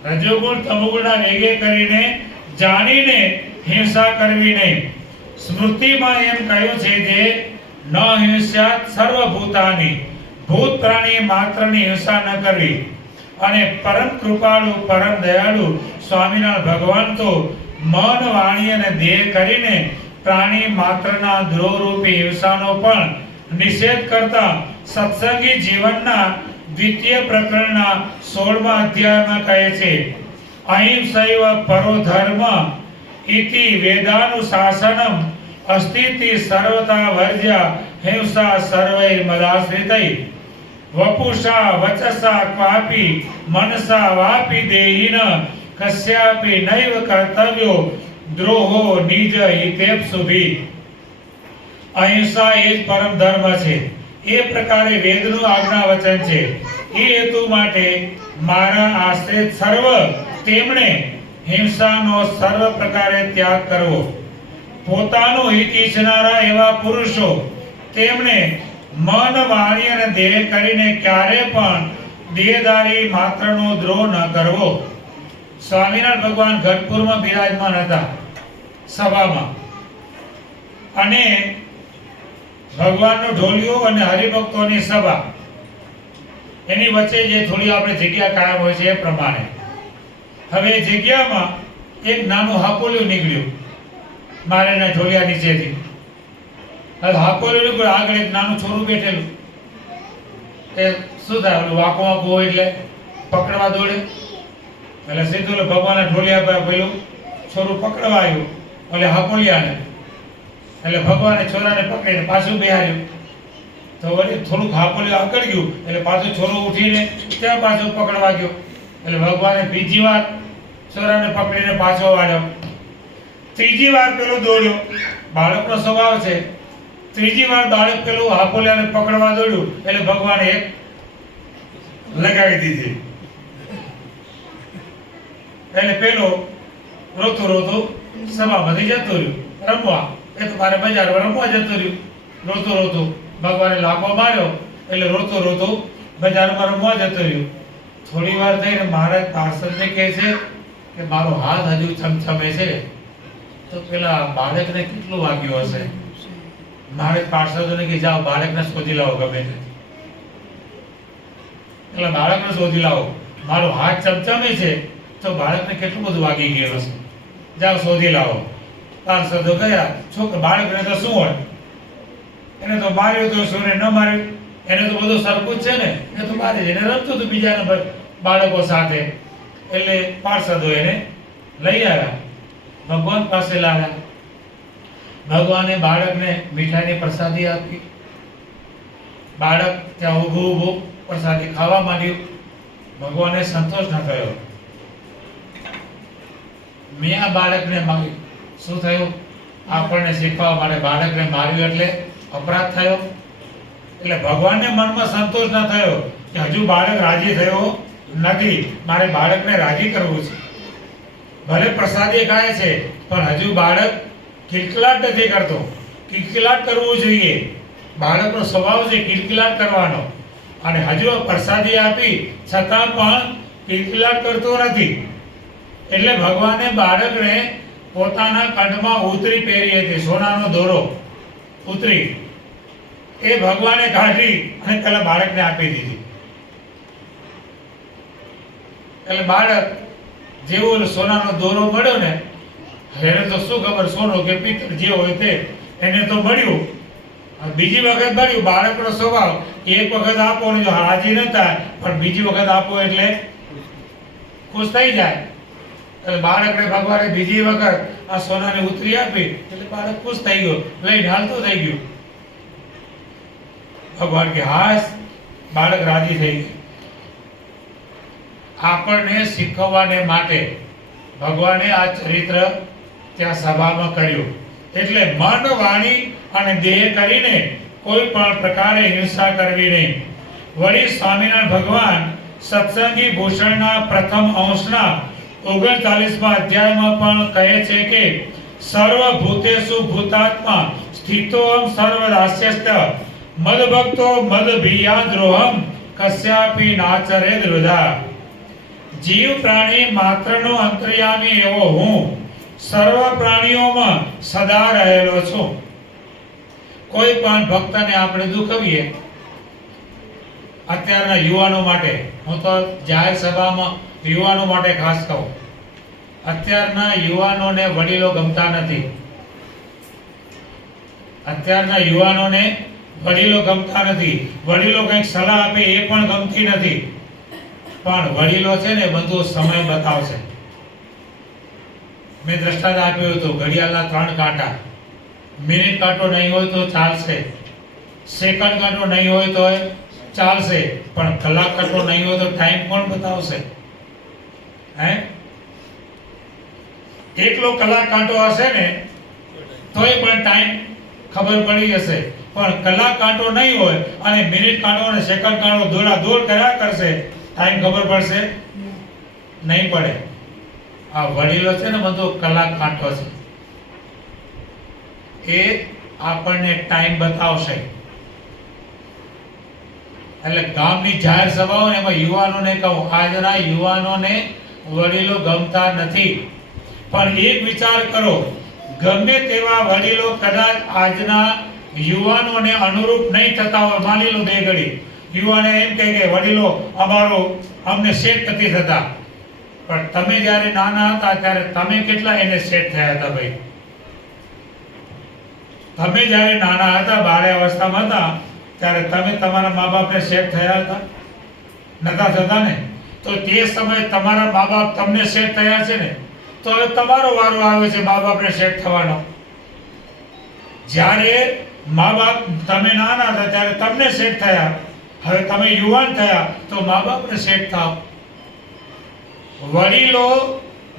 રજોગુણ તમોગુણના વેગે કરીને જાણીને હિંસા કરવી નહીં. સ્મૃતિમાં એમ કહ્યું છે કે ન હિંસ્યાત સર્વભૂતાની, ભૂત પ્રાણી માત્રની હિંસા ન કરવી. અને પરમ કૃપાળુ પરમ દયાળુ સ્વામિનારાયણ ભગવાન તો મન વાણી અને દેહ કરીને પ્રાણી માત્રના દ્રોહરૂપી હિંસાનો પણ નિષેધ કરતા સત્સંગી જીવનના દ્વિતીય પ્રકરણના 16મા અધ્યાયમાં કહે છે અહિંસૈવ પરો ધર્મ ઇતિ વેદાનુશાસનમ અસ્તિતિ સર્વતા વર્જ્યા હિંસા સર્વૈ મદાશ્રિતૈ વપુષા વચસા ક્વાપી મનસા વાપી દેહિન કસ્યાપી નૈવ કર્તવ્યો દ્રોહો નિજ હિતેપ્સુભી. અહિંસા એ જ પરમ ધર્મ છે. એ પ્રકારે વેદનું આજ્ઞા વચન છે. એ હેતુ માટે મારા આશ્રિત સર્વ તેમણે હિંસાનો સર્વ પ્રકારે ત્યાગ કરવો. પોતાનું હિત ઈચ્છનારા એવા પુરુષો તેમણે મન વાણી અને દેહ કરીને ક્યારે પણ દેહધારી માત્રનો દ્રોહ ન કરવો. સ્વામિનારાયણ ભગવાન ગઢપુરમાં બિરાજમાન હતા સભામાં, અને ભગવાનનો ઢોલિયો અને હરિભક્તોની સભા, એની વચ્ચે જે થોડી આપણે જગ્યા કાયમ હોય છે એ પ્રમાણે હવે જગ્યામાં એક નાનું હાપોલિયું નીકળ્યું મારેના ઢોલિયા નીચેથી. હવે હાપોલિયું કોઈ આગળ એક નાનું છોરું બેઠેલું, એ શું થાય, ઓલું વાંકો વાંકો હોય એટલે પકડવા દોડે. એટલે સીધું ભગવાનના ઢોલિયા પર પેલું છોરું પકડવા આવ્યું એટલે હાપોલિયાને. એટલે ભગવાને છોરાને પકડીને પાછું બેહાર્યું. તો વળી થોડુંક હાપોલિયું આગળ ગયું એટલે પાછું છોરો ઉઠીને ત્યાં પાછું પકડવા ગયો. એટલે ભગવાને બીજી વાર છોરાને પકડીને પાછો વાળ્યો. ત્રીજી વાર પેલો દોડ્યો, બાળકનો સ્વભાવ છે. ત્રીજી વાર બાળક પેલું હાપોલિયાને પકડવા દોડ્યું એટલે ભગવાને એક લગાવી દીધી. એટલે પેલો રોતો રોતો સભામાંથી જતો રહ્યો રમવા. એ તો મારે બજારમાં રમવા જતો રહ્યો રોતો રોતો. ભગવાને લાફો માર્યો એટલે રોતો રોતો બજારમાં રમવા જતો રહ્યો. થોડી વાર થઈને મહારાજ પાર્ષદને કહે છે કે મારો હાથ હજુ છમછમે છે, તો પેલા બાળકને કેટલું વાગ્યું હશે. મહારાજ પાર્ષદોને કે જાઓ બાળકને શોધી લાવો ગમે તે. એટલે બાળકને શોધી લાવો, મારો હાથ ચમચમે છે તો બાળકને કેટલું બધું વાગી ગયું હશે, જાઓ શોધી લાવો. પાર્ષદો ગયા. છોકરા બાળકને તો શું હોય, એને તો માર્યો તો શું ને ન માર્યો, એને તો બધું સરખું જ છે ને, એ તો મારે જ એને રમતું હતું બીજાના બાળકો સાથે. એટલે પાર્ષદો એને લઈ આવ્યા, ભગવાન પાસે લાવ્યા. ભગવાને બાળકને મીઠાઈની પ્રસાદી આપી. બાળક ત્યાં ઊભું ઊભું પ્રસાદી ખાવા માંડ્યું. ભગવાને સંતોષ ન થયો. મેં આ બાળકને માર્યું, શું થયું? આપણને શીખવા માટે બાળકને માર્યું એટલે અપરાધ થયો. એટલે ભગવાનને મનમાં સંતોષ ન થયો કે હજુ બાળક રાજી થયો નથી, મારે બાળકને રાજી કરવું છે. ભલે પ્રસાદી ખાય છે પણ હજુ બાળક કિલકિલાટ નથી કરતો. કિલકિલાટ કરવું જોઈએ, બાળકનો સ્વભાવ છે કિલકિલાટ કરવાનો. અને હજુ પ્રસાદી આપી છતાં પણ કિલકિલાટ કરતો નથી. એટલે ભગવાને બાળકને પોતાના કંઠમાં ઉતરી પહેરી હતી, સોનાનો દોરો ઉતરી, એ ભગવાને કાઢી અને પેલા બાળકને આપી દીધી. એટલે બાળક જેવો સોનાનો દોરો મળ્યો ને, એને તો શું ખબર સોનો કે પિત્તળ જે હોય તે, એને તો મળ્યું. બીજી વખત મળ્યું. બાળકનો સ્વભાવ એક વખત આપો ને જો રાજી ન થાય પણ બીજી વખત આપો એટલે ખુશ થઈ જાય. એટલે બાળકને ભગવાને બીજી વખત આ સોનાની ઉતરી આપી એટલે બાળક ખુશ થઈ ગયો, લઈને હાલતો થઈ ગયો. ભગવાન કે હાસ, બાળક રાજી થઈ ગઈ. આપણને શીખવવાને માટે ભગવાને આ ચરિત્ર ત્યાં સભામાં કર્યું. એટલે મન, વાણી અને દેહ કરીને કોઈ પણ પ્રકારે હિંસા કરવી નહીં. વળી સ્વામિનારાયણ ભગવાન સત્સંગી ભૂષણના પ્રથમ અંશના 39મા અધ્યાયમાં પણ કહે છે કે સર્વભૂતેષુ ભૂતાત્મા સ્થિતોહમ સર્વદાસ્યસ્ત મદભક્તો મદભીયાદ્રોહમ કસ્યાપી નાચરેદ વૃધા. જીવ પ્રાણી માત્રનો અંતર્યામી એવો હું સર્વ પ્રાણીઓમાં સદા રહેલો છું. કોઈ પણ ભક્તને આપણે દુખવીએ, અત્યારના યુવાનો માટે, હું તો જાહેર સભામાં યુવાનો માટે ખાસ કહું, અત્યારના યુવાનોને વડીલો ગમતા નથી. અત્યારના યુવાનોને વડીલો ગમતા નથી. વડીલો કંઈક સલાહ આપે એ પણ ગમતી નથી. પણ વડીલો છે ને બધું સમય બતાવશે. મેં દ્રષ્ટાંત આપ્યું હતું, ઘડિયાળના 3 કાંટા. મિનિટ કાંટો નહીં હોય તો ચાલશે, સેકન્ડ કાંટો નહીં હોય તો ચાલશે, પણ કલાક કાંટો નહીં હોય તો ટાઈમ કોણ બતાવશે? હે, એકલો કલાક કાંટો હશે ને તોય પણ ટાઈમ ખબર પડી જશે. પણ કલાક કાંટો નહીં હોય અને મિનિટ કાંટો અને સેકન્ડ કાંટો દોડા દોડ કર્યા કરશે, ટાઈમ ખબર પડશે નહીં પડે. આ વડીલો છે ને બધો કલાક કાંટો છે, એ આપણને ટાઈમ બતાવશે. એટલે ગામની જાહેર સભાઓ ને એમાં યુવાનોને કહું, આજના યુવાનોને વડીલો ગમતા નથી. પણ એક વિચાર કરો, ગમે તેવા વડીલો કદાચ આજના યુવાનોને અનુરૂપ નહીં થતા હોય. માની લો બે ઘડી યુવાને એમ કહે કે વડીલો અમને સેટ નથી થતા, પણ તમે જ્યારે નાના હતા ત્યારે તમે કેટલા એને સેટ થયા હતા ભાઈ? તમે જ્યારે નાના હતા, બાળે અવસ્થામાં હતા, ત્યારે તમે તમારા મા બાપને સેટ થયા હતા? નતા થતા ને? તો તે સમયે તમારા મા બાપ તમને સેટ થયા છે ને, તો હવે તમારો વારો આવે છે મા બાપને સેટ થવાનો. જ્યારે મા બાપ તમે નાના હતા ત્યારે તમને સેટ થયા, હવે તમે યુવાન થયા તો મા બાપને સેટ થાવ. વડીલો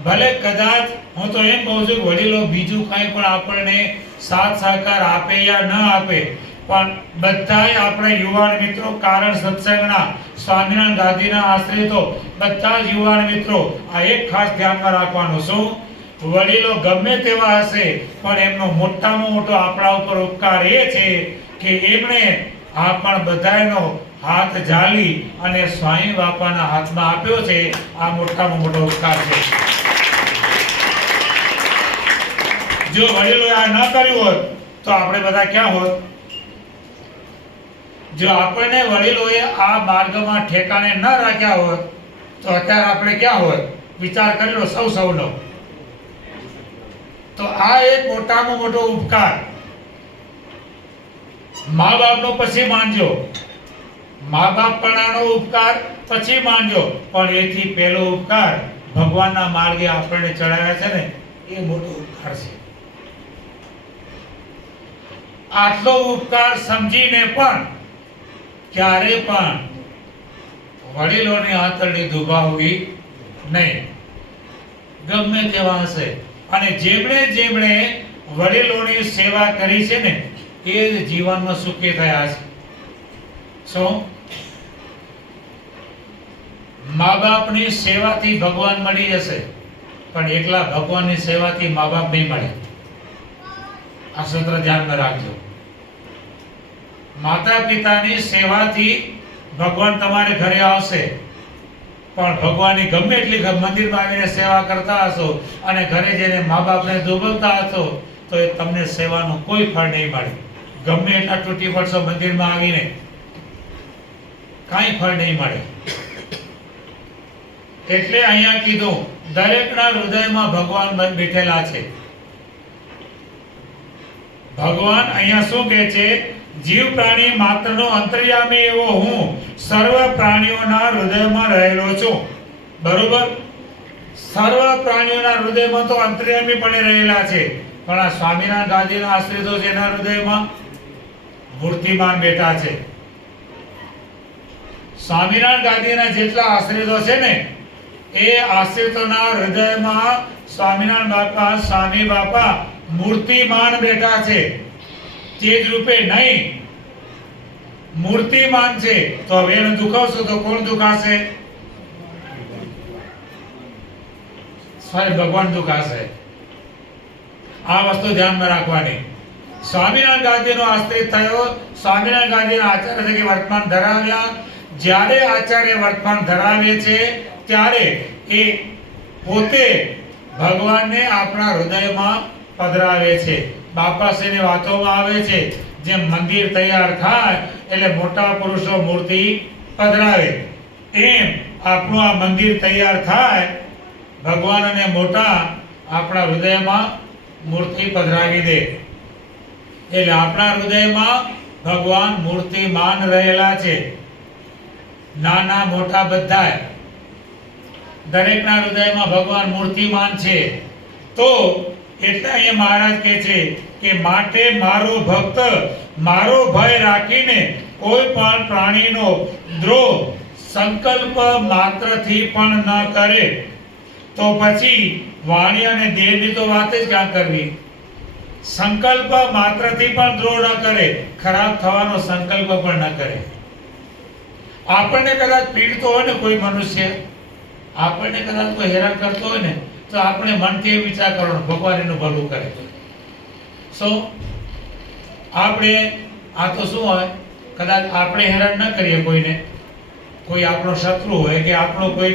ભલે કદાચ, હું તો એમ કહું છું, વડીલો બીજું કાંઈ પણ આપણને સાથ સહકાર આપે યા ન આપે, પણ બધાય આપણે યુવાન મિત્રો, કારણ સત્સંગના, સ્વામિનારાયણ ગાદીના આશ્રિતો બધા જ યુવાન મિત્રો આ એક ખાસ ધ્યાનમાં રાખવાનું. શું? વડીલો ગમે તેવા હશે પણ એમનો મોટામાં મોટો આપણા ઉપર ઉપકાર એ છે કે એમણે આપણ બધાયનો હાથ ઝાલી અને સ્વામી બાપાના હાથમાં આપ્યો છે. આ મોટામાં મોટો ઉપકાર છે. જો વડીલોએ આ ન કર્યું હોત તો આપણે બધા ક્યાં હોત? જો આપણને વડીલોએ આ માર્ગમાં ઠેકાણે ન રાખ્યા હોત તો અત્યારે આપણે ક્યાં હોત? વિચાર કરી લો સૌનો. તો આ એક મોટામાં મોટો ઉપકાર. મા બાપનો પછી માનજો, મા બાપ પણાનો ઉપકાર પછી માનજો, પણ એથી પહેલો ઉપકાર ભગવાનના માર્ગે આપણને ચડાવ્યા છે ને, એ મોટો ઉપકાર છે. આટલો ઉપકાર સમજીને પણ ક્યારે પણ વડીલોની આંતરડી દુભાવવી નહીં, ગમે તેવા હશે. અને જેમણે વડીલોની સેવા કરી છે ને એ જ જીવનમાં સુખી થયા છે. શું? મા બાપની સેવાથી ભગવાન મળી જશે, પણ એકલા ભગવાનની સેવાથી મા બાપ નહીં મળે. આ સૂત્ર ધ્યાનમાં રાખજો. માતા પિતાની સેવાથી ભગવાન તમારે ઘરે આવશે, પણ ભગવાનની ગમે એટલી મંદિરમાં આવીને સેવા કરતા હશો અને ઘરે જઈને મા બાપને દુભવતા હશો તો એ તમને સેવાનું કોઈ ફળ નહીં મળે. ગમે એટલા તૂટી પડશો મંદિરમાં આવીને, કાંઈ ફળ નહીં મળે. એટલે અહીંયા કીધું, દરેકના હૃદયમાં ભગવાન બેઠેલા છે. ભગવાન અહીંયા શું કહે છે? જીવ પ્રાણી માત્રનો અંતર્યામી એવો હું સર્વ પ્રાણીઓના હૃદયમાં રહેલો છું. બરોબર? સર્વ પ્રાણીઓના હૃદયમાં તો અંતર્યામી પણ રહેલા છે, પણ આ સ્વામિનારાયણ ગાદીના આશ્રિતો જેના હૃદયમાં મૂર્તિમાન બેઠા છે. સ્વામિનારાયણ ગાદીના જેટલા આશ્રિતો છે ને એ આશ્રિતોના હૃદયમાં સ્વામિનારાયણ બાપા સ્વામી બાપા મૂર્તિમાન બેઠા છે, તેજ રૂપે નહીં, મૂર્તિમાન છે. તો હવે એને દુખાવશો તો કોણ દુખાશે? સ્વયં ભગવાન દુખાશે. આ વસ્તુ ધ્યાનમાં રાખવાની. સ્વામિનારાયણ ગાદીનો આશ્રિત થયો, સ્વામિનારાયણ ગાદીના આચાર્ય તરીકે વર્તમાન ધરાવ્યા. જ્યારે આચાર્ય વર્તમાન ધરાવે છે ત્યારે એ પોતે ભગવાનને આપણા હૃદયમાં પધરાવે છે. બાપાશ્રીની વાતોમાં આવે છે જેમ મંદિર તૈયાર થાય એટલે મોટા પુરુષો મૂર્તિ પધરાવે, એમ આપણું આ મંદિર તૈયાર થાય, ભગવાન અને મોટા આપણા હૃદયમાં મૂર્તિ પધરાવી દે. એટલે આપણા હૃદયમાં ભગવાન મૂર્તિમાન રહેલા છે, નાના મોટા બધાય, દરેકના હૃદયમાં ભગવાન મૂર્તિમાન છે. તો એટલે અહીંયા મહારાજ કહે છે કે માટે મારો ભક્ત મારો ભય રાખીને કોઈ પણ પ્રાણીનો દ્રોહ સંકલ્પ માત્રથી પણ ન કરે, તો પછી વાણી અને દેહની તો વાત જ ક્યાં કરવી. સંકલ્પ માત્રથી પણ દ્રોહ ન કરે, ખરાબ થવાનો સંકલ્પ પણ ન કરે. આપણને કદાચ પીડતો હોય ને કોઈ મનુષ્ય, આપણને કદાચ કોઈ હેરાન કરતો હોય ને, તો આપણે મનથી એ વિચાર કરવાનો ભગવાન એનું ભલું કરે. સો આપણે આ તો શું હોય, કદાચ આપણે હેરાન ન કરીએ કોઈને, કોઈ આપણો શત્રુ હોય કે આપણો કોઈ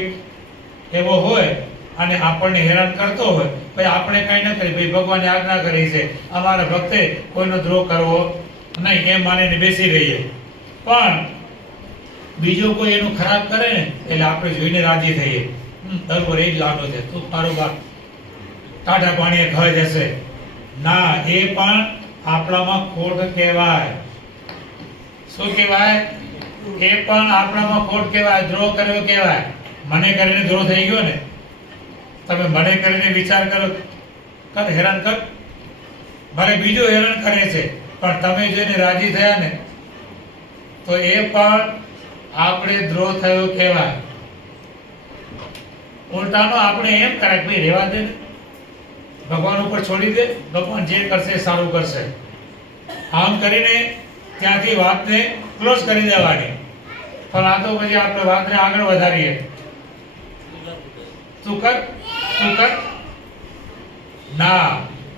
એવો હોય અને આપણને હેરાન કરતો હોય, પછી આપણે કઈ ન કરીએ, ભાઈ ભગવાને આજ્ઞા કરી છે અમારા ભક્તે કોઈનો દ્રોહ કરવો નહીં, એમ માનીને બેસી રહીએ. પણ બીજો કોઈ એનું ખરાબ કરે ને એટલે આપણે જોઈને રાજી થઈએ, બરોબર એ જ લાડો છે, તું બરોબર ટાઢા પાણીએ ખાઈ જશે. ના, એ પણ આપણામાં ખોટ કહેવાય. શું કહેવાય? એ પણ આપણામાં ખોટ કહેવાય, દ્રોહ કર્યો કહેવાય. મને કરીને દ્રોહ થઈ ગયો ને, તમે મને કરીને વિચાર કરો, કર હેરાન કર, ભલે બીજો હેરાન કરે છે પણ તમે જોઈને રાજી થયા ને, તો એ પણ આપણે દ્રોહ થયો કહેવાય. ઉલટાનો આપણે એમ કરે કે ભાઈ રહેવા દે ને, ભગવાન ઉપર છોડી દે, ભગવાન જે કરશે સારું કરશે, આમ કરીને ત્યાંથી વાતને ક્લોઝ કરી દેવાની. પણ આ તો પછી આપણે વાતને આગળ વધારીએ, તું કર ના,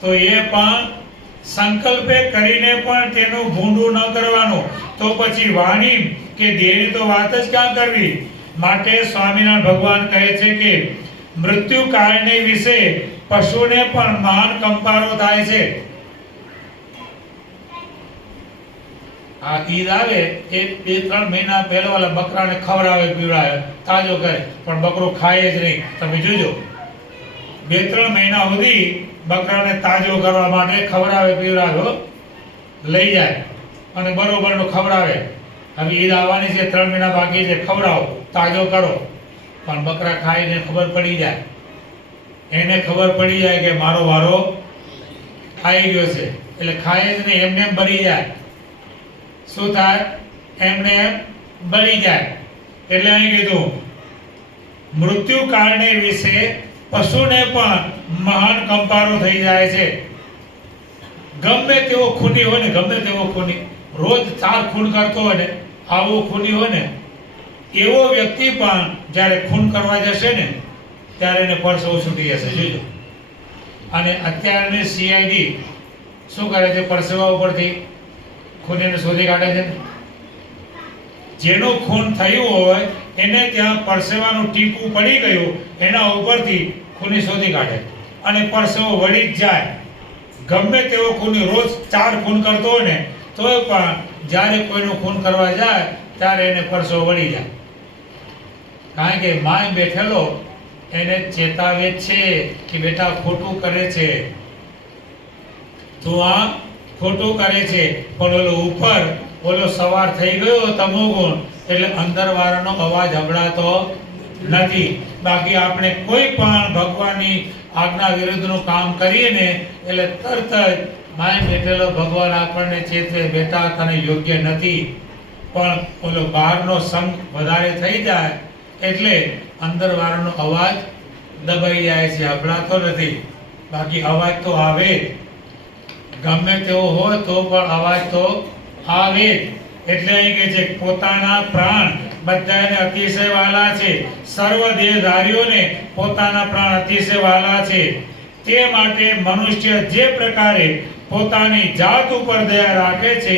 તો એ પણ સંકલ્પે કરીને પણ તેનું ભૂંડું ન કરવાનું, તો પછી વાણી કે દેહની તો વાત જ ક્યાં કરવી. માટે સ્વામિનારાયણ ભગવાન કહે છે કે મૃત્યુ કાળને વિશે પશુને પણ મહાન કંપારો થાય છે. આ ઈદ આવે એ 2-3 મહિના પહેલા વાલા બકરાને ખવડાવે પીવડાવે તાજો કરે, પણ બકરો ખાય જ નહીં. તમે જોજો 2-3 મહિના સુધી બકરાને તાજો કરવા માટે ખવડાવે પીવડાવે, લઈ જાય અને બરોબરનો ખવડાવે. હવે ઈદ આવવાની છે, 3 મહિના બાકી છે, ખવડાવો તાજો કરો, પણ બકરા ખાઈને ખબર પડી જાય, એને ખબર પડી જાય કે મારો વારો આવી ગયો છે, એટલે ખાય જ નહીં, એમને એમ બળી જાય. શું થાય? એમને એમ બળી જાય. એટલે અહીં કીધું મૃત્યુ કાળને વિશે પશુને પણ મહાન કંપારો થઈ જાય છે. ગમે તેવો ખૂની હોય ને, ગમે તેવો ખૂની, રોજ 4 ખૂન કરતો હોય ને, આવો ખૂની હોય ને, એવો વ્યક્તિ પણ જ્યારે ખૂન કરવા જશે ને ત્યારે એને પરસેવો છૂટી જશે. જોજો. અને અત્યારની CID શું કરે છે? પરસેવા ઉપરથી ખૂનીને શોધી કાઢે છે. જેનું ખૂન થયું હોય એને ત્યાં પરસેવાનું ટીપું પડી ગયું, એના ઉપરથી ખૂની શોધી કાઢે અને પરસેવો વળી જ જાય. ગમે તેવો ખૂની રોજ 4 ખૂન કરતો હોય ને તોય પણ જ્યારે કોઈનું ખૂન કરવા જાય ત્યારે એને પરસેવો વળી જાય. કારણ કે માય બેઠેલો એને ચેતાવે છે કે બેટા ખોટું કરે છે, તું આ ખોટું કરે છે. પણ ઓલો ઉપર ઓલો સવાર થઈ ગયો તમોગુણ, એટલે અંદર વાળાનો અવાજ સંભળાતો નથી. બાકી આપણે કોઈ પણ ભગવાનની આજ્ઞા વિરુદ્ધનું કામ કરીએ ને એટલે તરત જ માય બેઠેલો ભગવાન આપણને ચેતવે, બેટા તને યોગ્ય નથી, પણ ઓલો બહારનો સંગ વધારે થઈ જાય એટલે અંદર વાળાનો અવાજ દબાઈ જાય છે, હંભળાતો નથી. બાકી અવાજ તો આવે જ. ગમે તેવો હોય તો પણ અવાજ તો આવે જ. એટલે અહીં કહે છે પોતાના પ્રાણ બધાને અતિશય વાલા છે, સર્વ દેહધારીઓને પોતાના પ્રાણ અતિશય વાલા છે. તે માટે મનુષ્ય જે પ્રકારે પોતાની જાત ઉપર દયા રાખે છે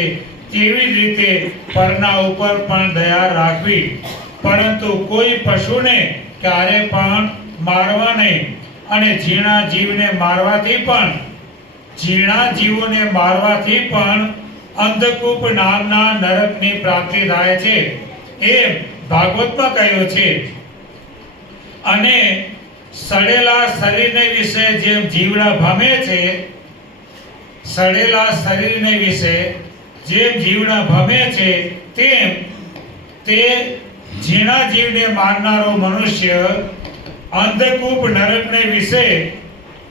તેવી જ રીતે પરના ઉપર પણ દયા રાખવી. પરંતુ કોઈ પશુને ક્યારે પણ મારવા નહીં, અને ઝીણા જીવને મારવાથી પણ અંધકૂપ નામના નરકની પ્રાપ્તિ થાય છે, એમ ભાગવતમાં કહ્યું છે. અને સડેલા શરીરને વિશે જેમ જીવડા ભમે છે, સડેલા શરીરને વિશે જેમ જીવડા ભમે છે, તેમ તે ઝીણા જીવને મારનારો મનુષ્ય અંધકૂપ નરકને વિશે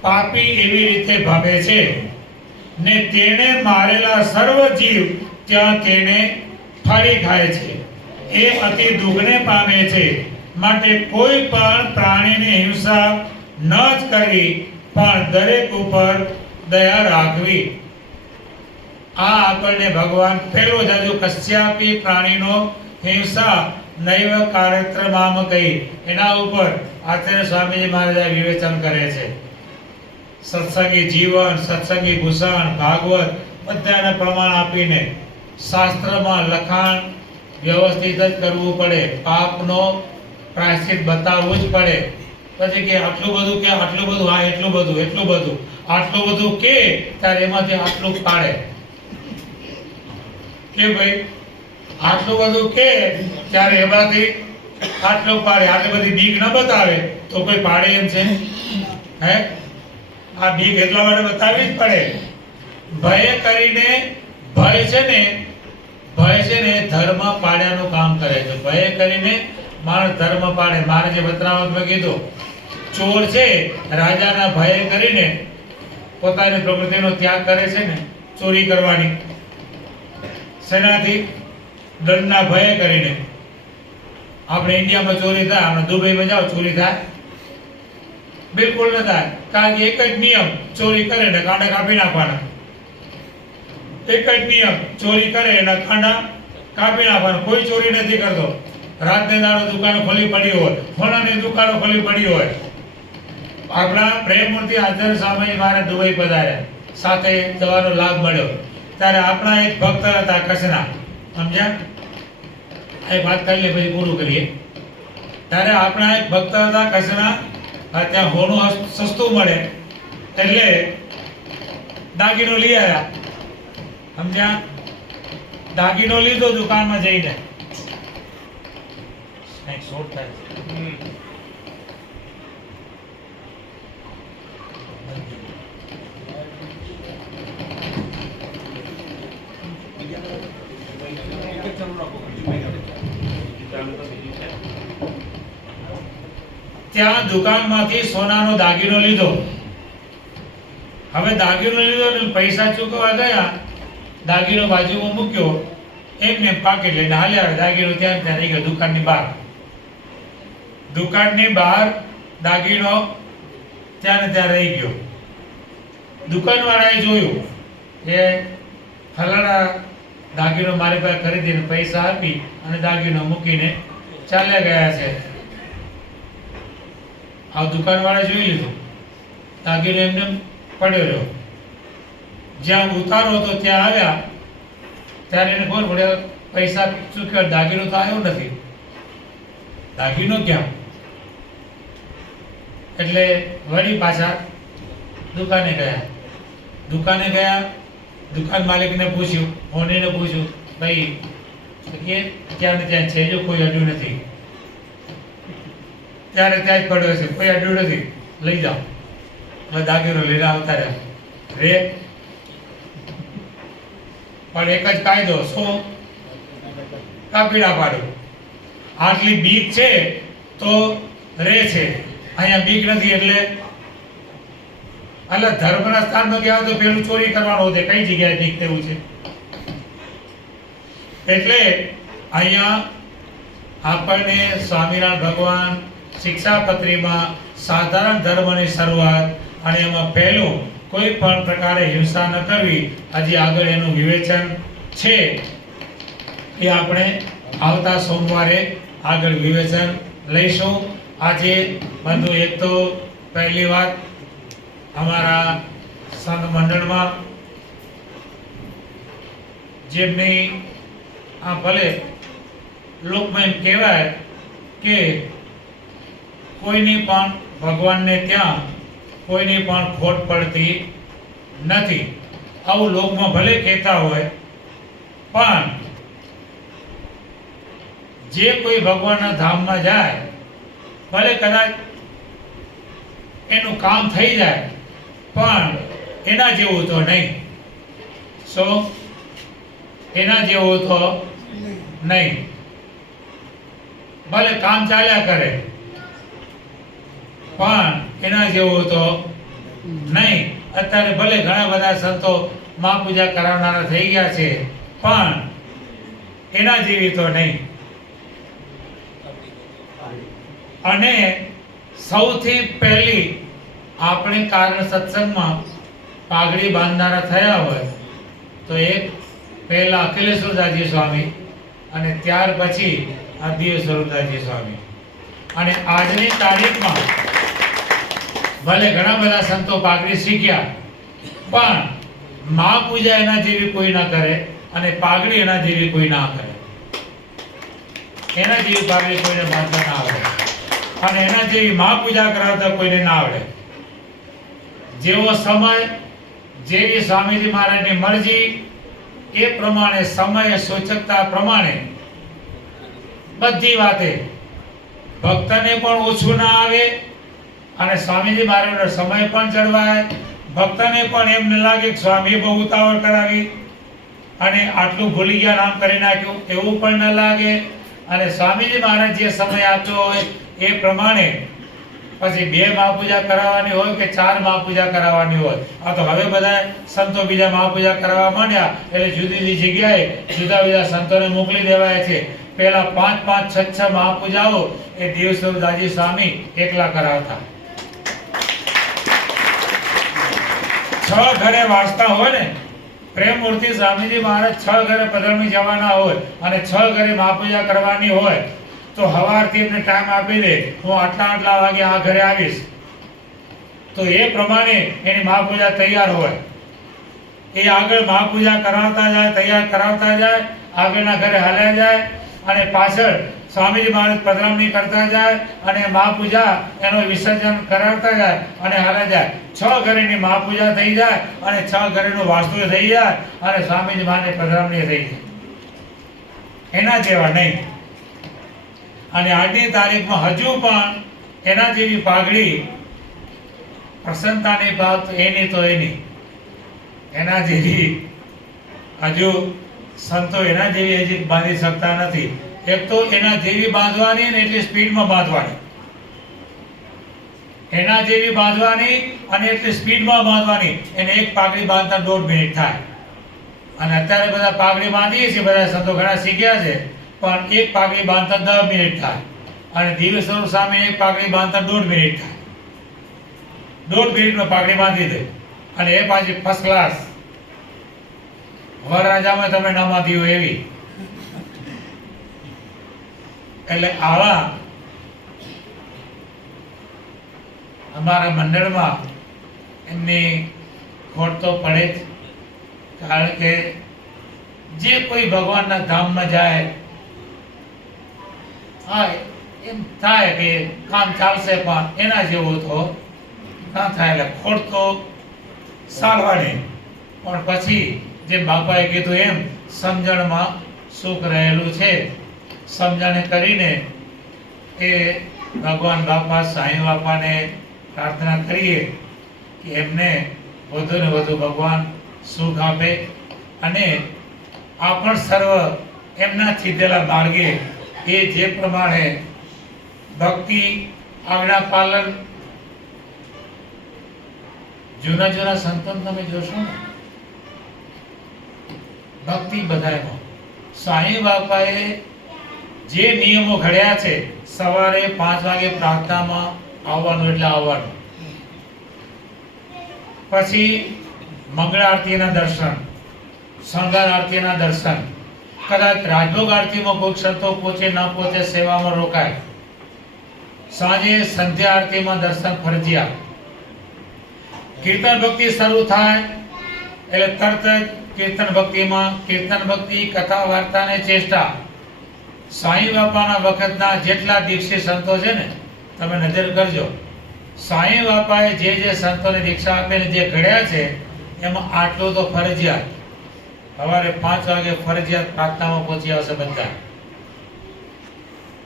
પાપી એવી રીતે ભમે છે. ને તેને મારેલા સર્વ જીવ ત્યાં તેને ફાડી ખાય છે, એ અતિ દુઃખને પામે છે. માટે કોઈ પણ પ્રાણીની હિંસા ન જ કરવી, પણ દરેક ઉપર દયા રાખવી. આ આપણને ભગવાન પહેલો જ હજુ કશ્યાપી પ્રાણીનો હિંસા નૈવ કાર્યક્રમામ કહી એના ઉપર આચાર્ય સ્વામીજી મહારાજ વિવેચન કરે છે. સત્સંગી જીવન, સત્સંગી ભૂષણ, ભાગવત બધાને પ્રમાણ આપીને શાસ્ત્રમાં લખાણ વ્યવસ્થિત જ કરવું પડે. પાપનો પ્રાયશ્ચિત બતાવવું જ પડે. પછી કે આટલું બધું કે આટલું બધું, હા એટલું બધું, એટલું બધું, આટલું બધું કે ત્યારે એમાંથી આટલું પાડે કે ભાઈ આટલું બધું કે ત્યારે એમાંથી આટલું પાડે. આટલી બધી બીક ન બતાવે તો કોઈ પાડે એમ છે? હે, આ બીક એટલા માટે બતાવવી જ પડે. ભય કરીને, ભય છે ને ધર્મ પાડ્યાનું કામ કરે છે. ભય કરીને માણસ ધર્મ પાડે. મારે જે વતરાવતમાં કીધું, ચોર છે રાજાના ભય કરીને પોતાની પ્રકૃતિનો ત્યાગ કરે છે ને ચોરી કરવાની. સેનાથી દંડના ભય કરીને. આપણે ઇન્ડિયામાં ચોરી થાય, આપણે દુબઈમાં જાઓ ચોરી થાય? બિલકુલ ન થાય. કારણ કે એક જ નિયમ, ચોરી કરે ને કાંડા કાપી નાખવાના. એક જ નિયમ, ચોરી કરે એના કાંડા કાપી નાખવાના. કોઈ ચોરી નથી કરતો. રાતને દાડો દુકાનો ખોલી પડી હોય, સોનાની દુકાનો ખોલી પડી હોય. આપણા પ્રેમમૂર્તિ આચાર્ય સ્વામી મારે દુબઈ પધાર્યા, સાથે જવાનો લાભ મળ્યો. ત્યારે આપણા એક ભક્ત હતા કચ્છના, સમજ્યા? એ વાત કરી લે પછી પૂરું કરીએ. ત્યારે આપણા એક ભક્ત હતા કચ્છના, ત્યાં હોનું સસ્તું મળે એટલે દાગીનો લઈ આવ્યા, સમજ્યા? દાગીનો લીધો દુકાનમાં જઈને. શોર્ટ થાય છે. ત્યાં દુકાનમાંથી સોનાનો દાગીનો લીધો. હવે દાગીનો લીધો ને પૈસા ચૂકવવા ગયા, દાગીનો બાજુમાં મૂક્યો, એમને પાકીટ લઈને હાલ્યા. દાગીનો ત્યાં ત્યાં રહી ગયો દુકાનની બહાર. દુકાનની બહાર દાગીનો ત્યાં ને ત્યાં રહી ગયો. દુકાનવાળાએ જોયું કે ફલાણા દાગીનો મારી પાસે ખરીદીને પૈસા આપી અને દાગીનો મૂકીને ચાલ્યા ગયા છે. આ દુકાનવાળાએ જોઈ લીધું, દાગીનો એમને પડ્યો રહ્યો. જ્યાં ઉતારો હતો ત્યાં આવ્યા ત્યારે એને ખબર પડે પૈસા ચૂક્યા, દાગીનો તો આવ્યો નથી. દાગીનો ક્યાં? એટલે વળી પાછા દુકાને ગયા. દુકાન માલિકને પૂછ્યું, હોનીને પૂછ્યું, ભાઈ કે ક્યાં ને ત્યાં છે, જો કોઈ અડ્યું નથી. ત્યારે ત્યાં જ પડ્યો છે, કોઈ અડ્યું નથી, લઈ જાઓ. હવે દાગીનો લઈને આવતા રહ્યા રે. પણ એક જ કાયદો, શું? કાપી નાખવાનો. આટલી બીક છે તો રે છે, અહીંયા બીક નથી. એટલે ધર્મના સ્થાનમાં ગયા તો પેલું ચોરી કરવાનું હોતે, કઈ જગ્યાએ બીક તેવું છે. એટલે અહીંયા આપણને સ્વામિનારાયણ ભગવાન શિક્ષાપત્રીમાં સાધારણ ધર્મની શરૂઆત અને એમાં પહેલું કોઈ પણ પ્રકારે હિંસા ન કરવી, હજી આગળ એનું વિવેચન છે એ આપણે આવતા સોમવારે આગળ વિવેચન લઈશું. આજે બંધુ, એક તો પહેલી વાત અમારા સંઘ મંડળમાં જેમની આ ભલે લોકમાં એમ કહેવાય કે કોઈની પણ ભગવાનને ત્યાં કોઈની પણ ખોટ પડતી નથી, આવું લોકમાં ભલે કહેતા હોય, પણ જે કોઈ ભગવાનના ધામમાં જાય ભલે કદાચ એનું કામ થઈ જાય પણ એના જેવું તો નહીં. એના જેવું તો નહીં. ભલે કામ ચાલ્યા કરે પણ એના જેવું તો નહીં. અત્યારે ભલે ઘણા બધા સંતો મા પૂજા કરાવનારા થઈ ગયા છે પણ એના જેવી તો નહીં. અને સૌથી પહેલી આપણે કારણ સત્સંગમાં પાઘડી બાંધનારા થયા હોય તો એક પહેલા અખિલેશ્વરદાસજી સ્વામી અને ત્યાર પછી આ દિવ્ય સ્વરૂપદાસજી સ્વામી. અને આજની તારીખમાં ભલે ઘણા બધા સંતો પાઘડી શીખ્યા પણ મા પૂજા એના જેવી કોઈ ના કરે અને પાઘડી એના જેવી કોઈ ના કરે. એના જેવી પાઘડી કોઈને બાંધતા ના આવડે અને એના જેવી મા પૂજા કરાવતા કોઈને ના આવડે. જેવો સમય, જેવી સ્વામીજી મહારાજની મરજી એ પ્રમાણે સમય સૂચકતા પ્રમાણે બધી વાતે ભક્તને પણ ઓછું ના આવે અને સ્વામીજી મહારાજનો સમય પણ જળવાય. ભક્તને પણ એમ ન લાગે કે સ્વામી બહુ ઉતાવળ કરાવી અને આટલું ભૂલી ગયા, નામ કરી નાખ્યું, એવું પણ ન લાગે. અને સ્વામીજી મહારાજ જે સમય આપ્યો હોય એ પ્રમાણે પછી 2 મહાપૂજા કરાવવાની હોય કે 4 મહાપૂજા કરાવવાની હોય. આ તો હવે બધા સંતો બીજા મહાપૂજા કરાવવા માંડ્યા એટલે જુદી જુદી જગ્યાએ જુદા જુદા સંતોને મોકલી દેવાય છે. પહેલા 5 5 6 6 મહાપૂજાઓ એ દેવસ્વરૂપદાસજી સ્વામી એકલા કરાવતા. 6 ઘરે વાંચતા હોય ને, પ્રેમમૂર્તિ સ્વામીજી મહારાજ 6 ઘરે પધરામણી જવાના હોય અને 6 ઘરે મહાપૂજા કરવાની હોય તો સવારથી એમને ટાઈમ આપી દે, હું આટલા વાગે આ ઘરે આવીશ, તો એ પ્રમાણે એની મહાપૂજા તૈયાર હોય. એ આગળ મહાપૂજા કરાવતા જાય, તૈયાર કરાવતા જાય, આગળના ઘરે હાલ્યા જાય અને પાછળ સ્વામીજી મહારાજ પધરામણી કરતા જાય અને મહાપૂજા એનું વિસર્જન કરાવતા જાય અને હાલ્યા જાય. 6 ઘરેની મહાપૂજા થઈ જાય અને 6 ઘરેનું વાસ્તુ થઈ જાય અને સ્વામીજી મહારાજની પધરામણી થઈ જાય. એના જેવા નહીં. અને આજની તારીખમાં હજુ પણ એના જેવી પાઘડી પ્રસન્નતાની વાત એની તો એની, એના જેવી હજુ સંતો એના જેવી હજી બાંધી શકતા નથી. એક તો એના જેવી બાંધવાની ને એટલી સ્પીડમાં બાંધવાની, એના જેવી બાંધવાની અને એટલી સ્પીડમાં બાંધવાની. એને એક પાઘડી બાંધતા 1.5 મિનિટ થાય. અને અત્યારે બધા પાઘડી બાંધીએ છીએ, બધા સંતો ઘણા શીખ્યા છે પણ એક પાઘડી બાંધતા 10 મિનિટ થાય અને દિવ્ય સ્વરૂપ સામે એક પાઘડી બાંધતા 1.5 મિનિટ થાય. 1.5 મિનિટમાં પાઘડી બાંધી દે અને એ પાછી ફર્સ્ટ ક્લાસ વરરાજામાં તમે ન બાંધી હોય એવી. એટલે આવા અમારા મંડળમાં એમની ખોટ તો પડે જ, કારણ કે જે કોઈ ભગવાનના ધામમાં જાય હા એમ થાય કે કામ ચાલશે પણ એના જેવું તો ના થાય. એટલે ખોટ તો સારવાની પણ પછી જે બાપાએ કીધું એમ સમજણમાં સુખ રહેલું છે. સમજણ કરીને એ ભગવાન બાપા સાંઈ બાપાને પ્રાર્થના કરીએ કે એમને વધુ ને વધુ ભગવાન સુખ આપે અને આપણ સર્વ એમના ચીધેલા માર્ગે એ જે પ્રમાણે ભક્તિ, આજ્ઞા પાલન, જૂના જૂના સંતોને તમે જોશો ને ભક્તિ બધાયમાં. સાંઈ બાપાએ જે નિયમો ઘડ્યા છે, સવારે 5 વાગે પ્રાર્થનામાં આવવાનું એટલે આવવાનું, પછી મંગળ આરતીના દર્શન, શણગાર આરતીના દર્શન, કદાચ રાજભોગ આરતીમાં કોઈ સંતો પહોંચે ન પહોંચે સેવામાં રોકાય, સાંજે સંધ્યા આરતીમાં દર્શન ફરજિયાત, કીર્તન ભક્તિ શરૂ થાય એટલે તરત જ કીર્તન ભક્તિ, કથા વાર્તા ને ચેષ્ટા. સાંઈ બાપાના વખતના જેટલા દીક્ષિત સંતો છે ને, તમે નજર કરજો, સાંઈ બાપાએ જે સંતોને દીક્ષા આપીને જે ઘડ્યા છે એમાં આટલું તો ફરજિયાત. સવારે 5 વાગે ફરજિયાત પ્રાર્થનામાં પહોંચી આવશે બધા,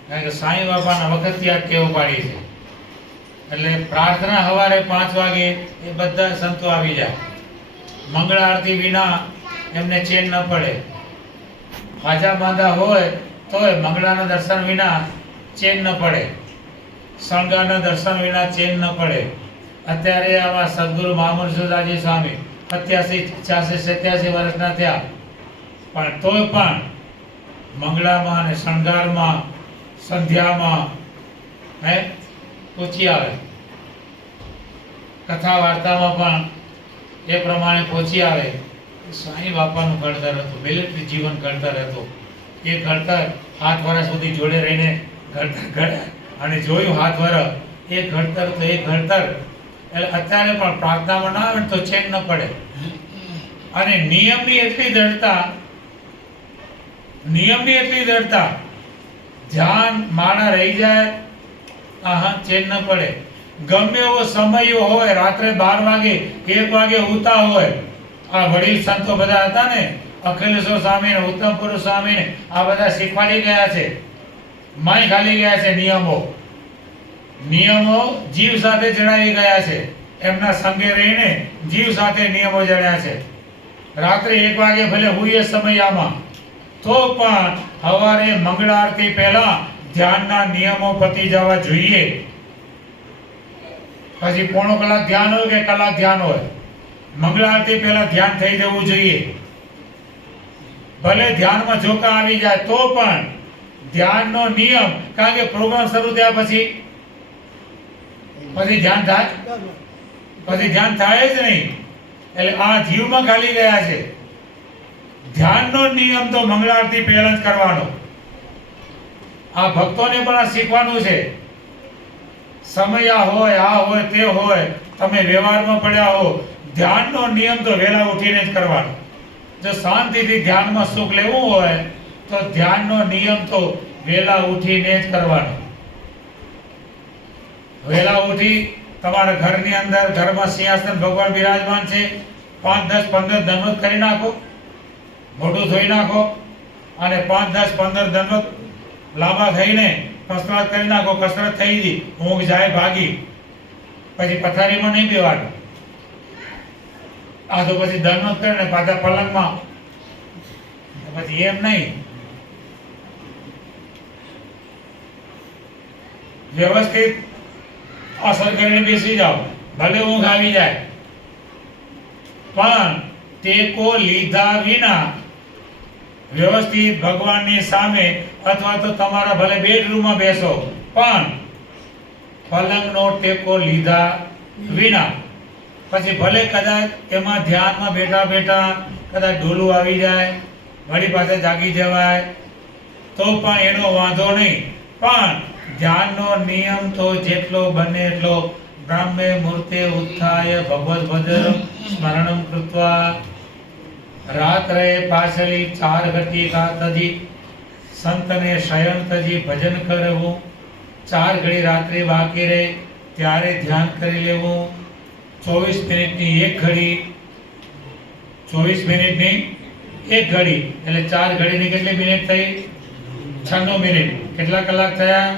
કારણ કે સાંઈ બાપાના વખતથી આ ટેવ પાડી છે. એટલે પ્રાર્થના સવારે 5 વાગે એ બધા સંતો આવી જાય. મંગળ આરતી વિના એમને ચેન ન પડે. હાજા બાંધા હોય તોય મંગળાના દર્શન વિના ચેન ન પડે, શણગારના દર્શન વિના ચેન ન પડે. અત્યારે આવા સદગુરુ મહામનસુદાસજી સ્વામી 87, 86, 87 વર્ષના થયા, પણ તોય પણ મંગળામાં અને શણગારમાં, સંધ્યામાં પહોંચી આવે. કથા વાર્તામાં પણ એ પ્રમાણે પહોંચી આવે. સાંઈ બાપાનું ઘડતર હતું, મિલિટરી જીવન ઘડતર હતું. એ ઘડતર 7 વર્ષ સુધી જોડે રહીને ઘડતર ઘડ્યા અને જોયું 7 વર્ષ એ ઘડતર તો એ ઘડતર. એટલે અત્યારે પણ પ્રાર્થનામાં ના આવે તો ચેન ન પડે. અને નિયમની એટલી દ્રઢતા, ધ્યાન માણા રહી જાય, ચેન ન પડે. ગમે એવો સમય હોય, રાત્રે 12 વાગે 1 વાગે ઉતા હોય, આ વડીલ સંતો બધા હતા ને, અખિલેશ્વર સ્વામી ને ઉત્તમ પુરુષ સ્વામી ને આ બધા શીખવાડી ગયા છે, માય ખાલી ગયા છે. નિયમો જીવ સાથે જણાવી ગયા છે. એમના સંગે રહીને જીવ સાથે નિયમો જણ્યા છે. રાત્રે 1 વાગે ભલે હોઈએ સમયામાં, તો પણ સવારે મંગળ આરતી પહેલા ધ્યાનના નિયમો પતી જવા જોઈએ. પછી પોણો કલાક ધ્યાન હોય કે કલાક ધ્યાન હોય, મંગળ આરતી પહેલા ધ્યાન થઈ જવું જોઈએ. ભલે ધ્યાનમાં ઝોકા આવી જાય તો પણ ધ્યાનનો નિયમ, કારણ કે પ્રોગ્રામ શરૂ થયા પછી ધ્યાન થાય? પછી ધ્યાન થાય જ નહીં. એટલે આ જીવમાં ખાલી ગયા છે. ધ્યાનનો નિયમ તો મંગળ આરતી પહેલા જ કરવાનો. આ ભક્તોને પણ આ શીખવાનું છે. સમય હોય, આ હોય, તે હોય, તમે વ્યવહારમાં પડ્યા હો, ધ્યાનનો નિયમ તો વહેલા ઉઠીને જ કરવાનો. જો શાંતિથી ધ્યાનમાં સુખ લેવું હોય તો ધ્યાનનો નિયમ તો વહેલા ઉઠીને જ કરવાનો. વહેલા ઉઠી તમારા ઘરની અંદર, ઘરમાં સિંહાસન ભગવાન બિરાજમાન છે, 5, 10, 15 દંડવત કરી નાખો, મોઢું ધોઈ નાખો અને 5, 10, 15 દંડવત લાંબા થઈને કસરત કરી નાખો. કસરત થઈ ગઈ, ઊંઘ જાય ભાગી, પછી પથારીમાં નહીં બેવાનું. આ તો પછી દંડવત કરે ને પાછા પલંગમાં, પછી એમ નહીં. વ્યવસ્થિત અસર કરીને બેસી જાઓ, ભલે ઊંઘ આવી જાય, પણ ટેકો લીધા વિના વ્યવસ્થિત ભગવાનની સામે, અથવા તો તમારા ભલે બેડરૂમમાં બેસો, પણ પલંગનો ટેકો લીધા વિના. પછી ભલે કદાચ એમાં ધ્યાનમાં બેઠા કદાચ ડોલું આવી જાય, વળી પાસે જાગી જવાય, તો પણ એનો વાંધો નહીં. પણ ધ્યાનનો નિયમ તો જેટલો બને એટલો બ્રાહ્મે મૂર્તે ઉત્થાય ભગવદ ભજન સ્મરણમ કૃત્વા રાત્રે પાછલી 4 ઘટિકા તજી સંતને શયન તજી ભજન કરવું. 4 ઘડી રાત્રે બાકી રહે ત્યારે ધ્યાન કરી લેવું. 24 મિનિટની 1 ઘડી, 24 મિનિટની 1 ઘડી એટલે 4 ઘડીની કેટલી મિનિટ થઈ? 96 મિનિટ. કેટલા કલાક થયા?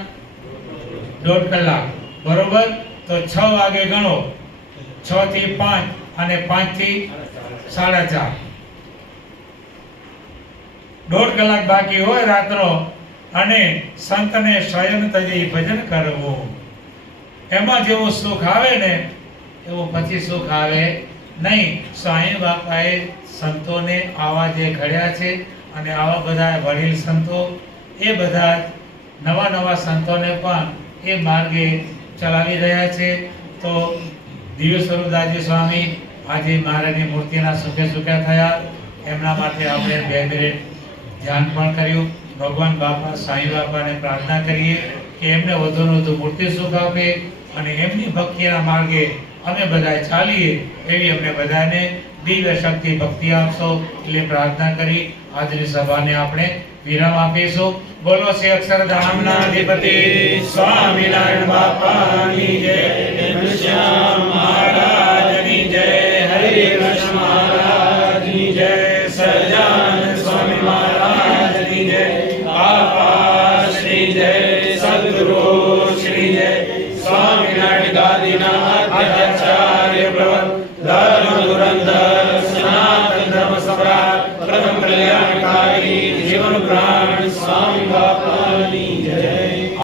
1.5 કલાક. બરોબર. તો 6 વાગે ગણો, 6 થી 5 અને 5 થી 4:30, 1.5 કલાક બાકી હોય રાતનો, અને સંતને શયન તજી ભજન કરવું. એમાં જેવું સુખ આવે ને એવું પછી સુખ આવે નહીં. સાંઈ બાપાએ સંતોને આવા જે ઘડ્યા છે, અને આવા બધા વડીલ સંતો એ બધા નવા નવા સંતોને પણ એ માર્ગે ચલાવી રહ્યા છે. તો દિવ્ય સ્વરૂપદાસજી સ્વામી આજે મહારાજની મૂર્તિના સુખે સુખ્યા થયા. એમના માટે આપણે 2 મિનિટ ધ્યાન પણ કર્યું. ભગવાન બાપા સાંઈ બાપાને પ્રાર્થના કરીએ કે એમને વધુને વધુ મૂર્તિ સુખ આપે અને એમની ભક્તિના માર્ગે અમે બધા ચાલીએ એવી અમને બધાને દિવ્ય શક્તિ ભક્તિ આપશો એટલે પ્રાર્થના કરી આજની સભાને આપણે વિરામ આપીશું. બોલો શ્રી અક્ષરધામના અધિપતિ સ્વામિનારાયણ બાપાની જય, ઘનશ્યામ મહારાજની જય, હરિકૃષ્ણ મહારાજની જય, સહજાનંદ સ્વામી મહારાજની જય, બાપા શ્રી જય, સદગુરુ શ્રી જય, સ્વામિનારાયણ ગાદીના અધ્યક્ષ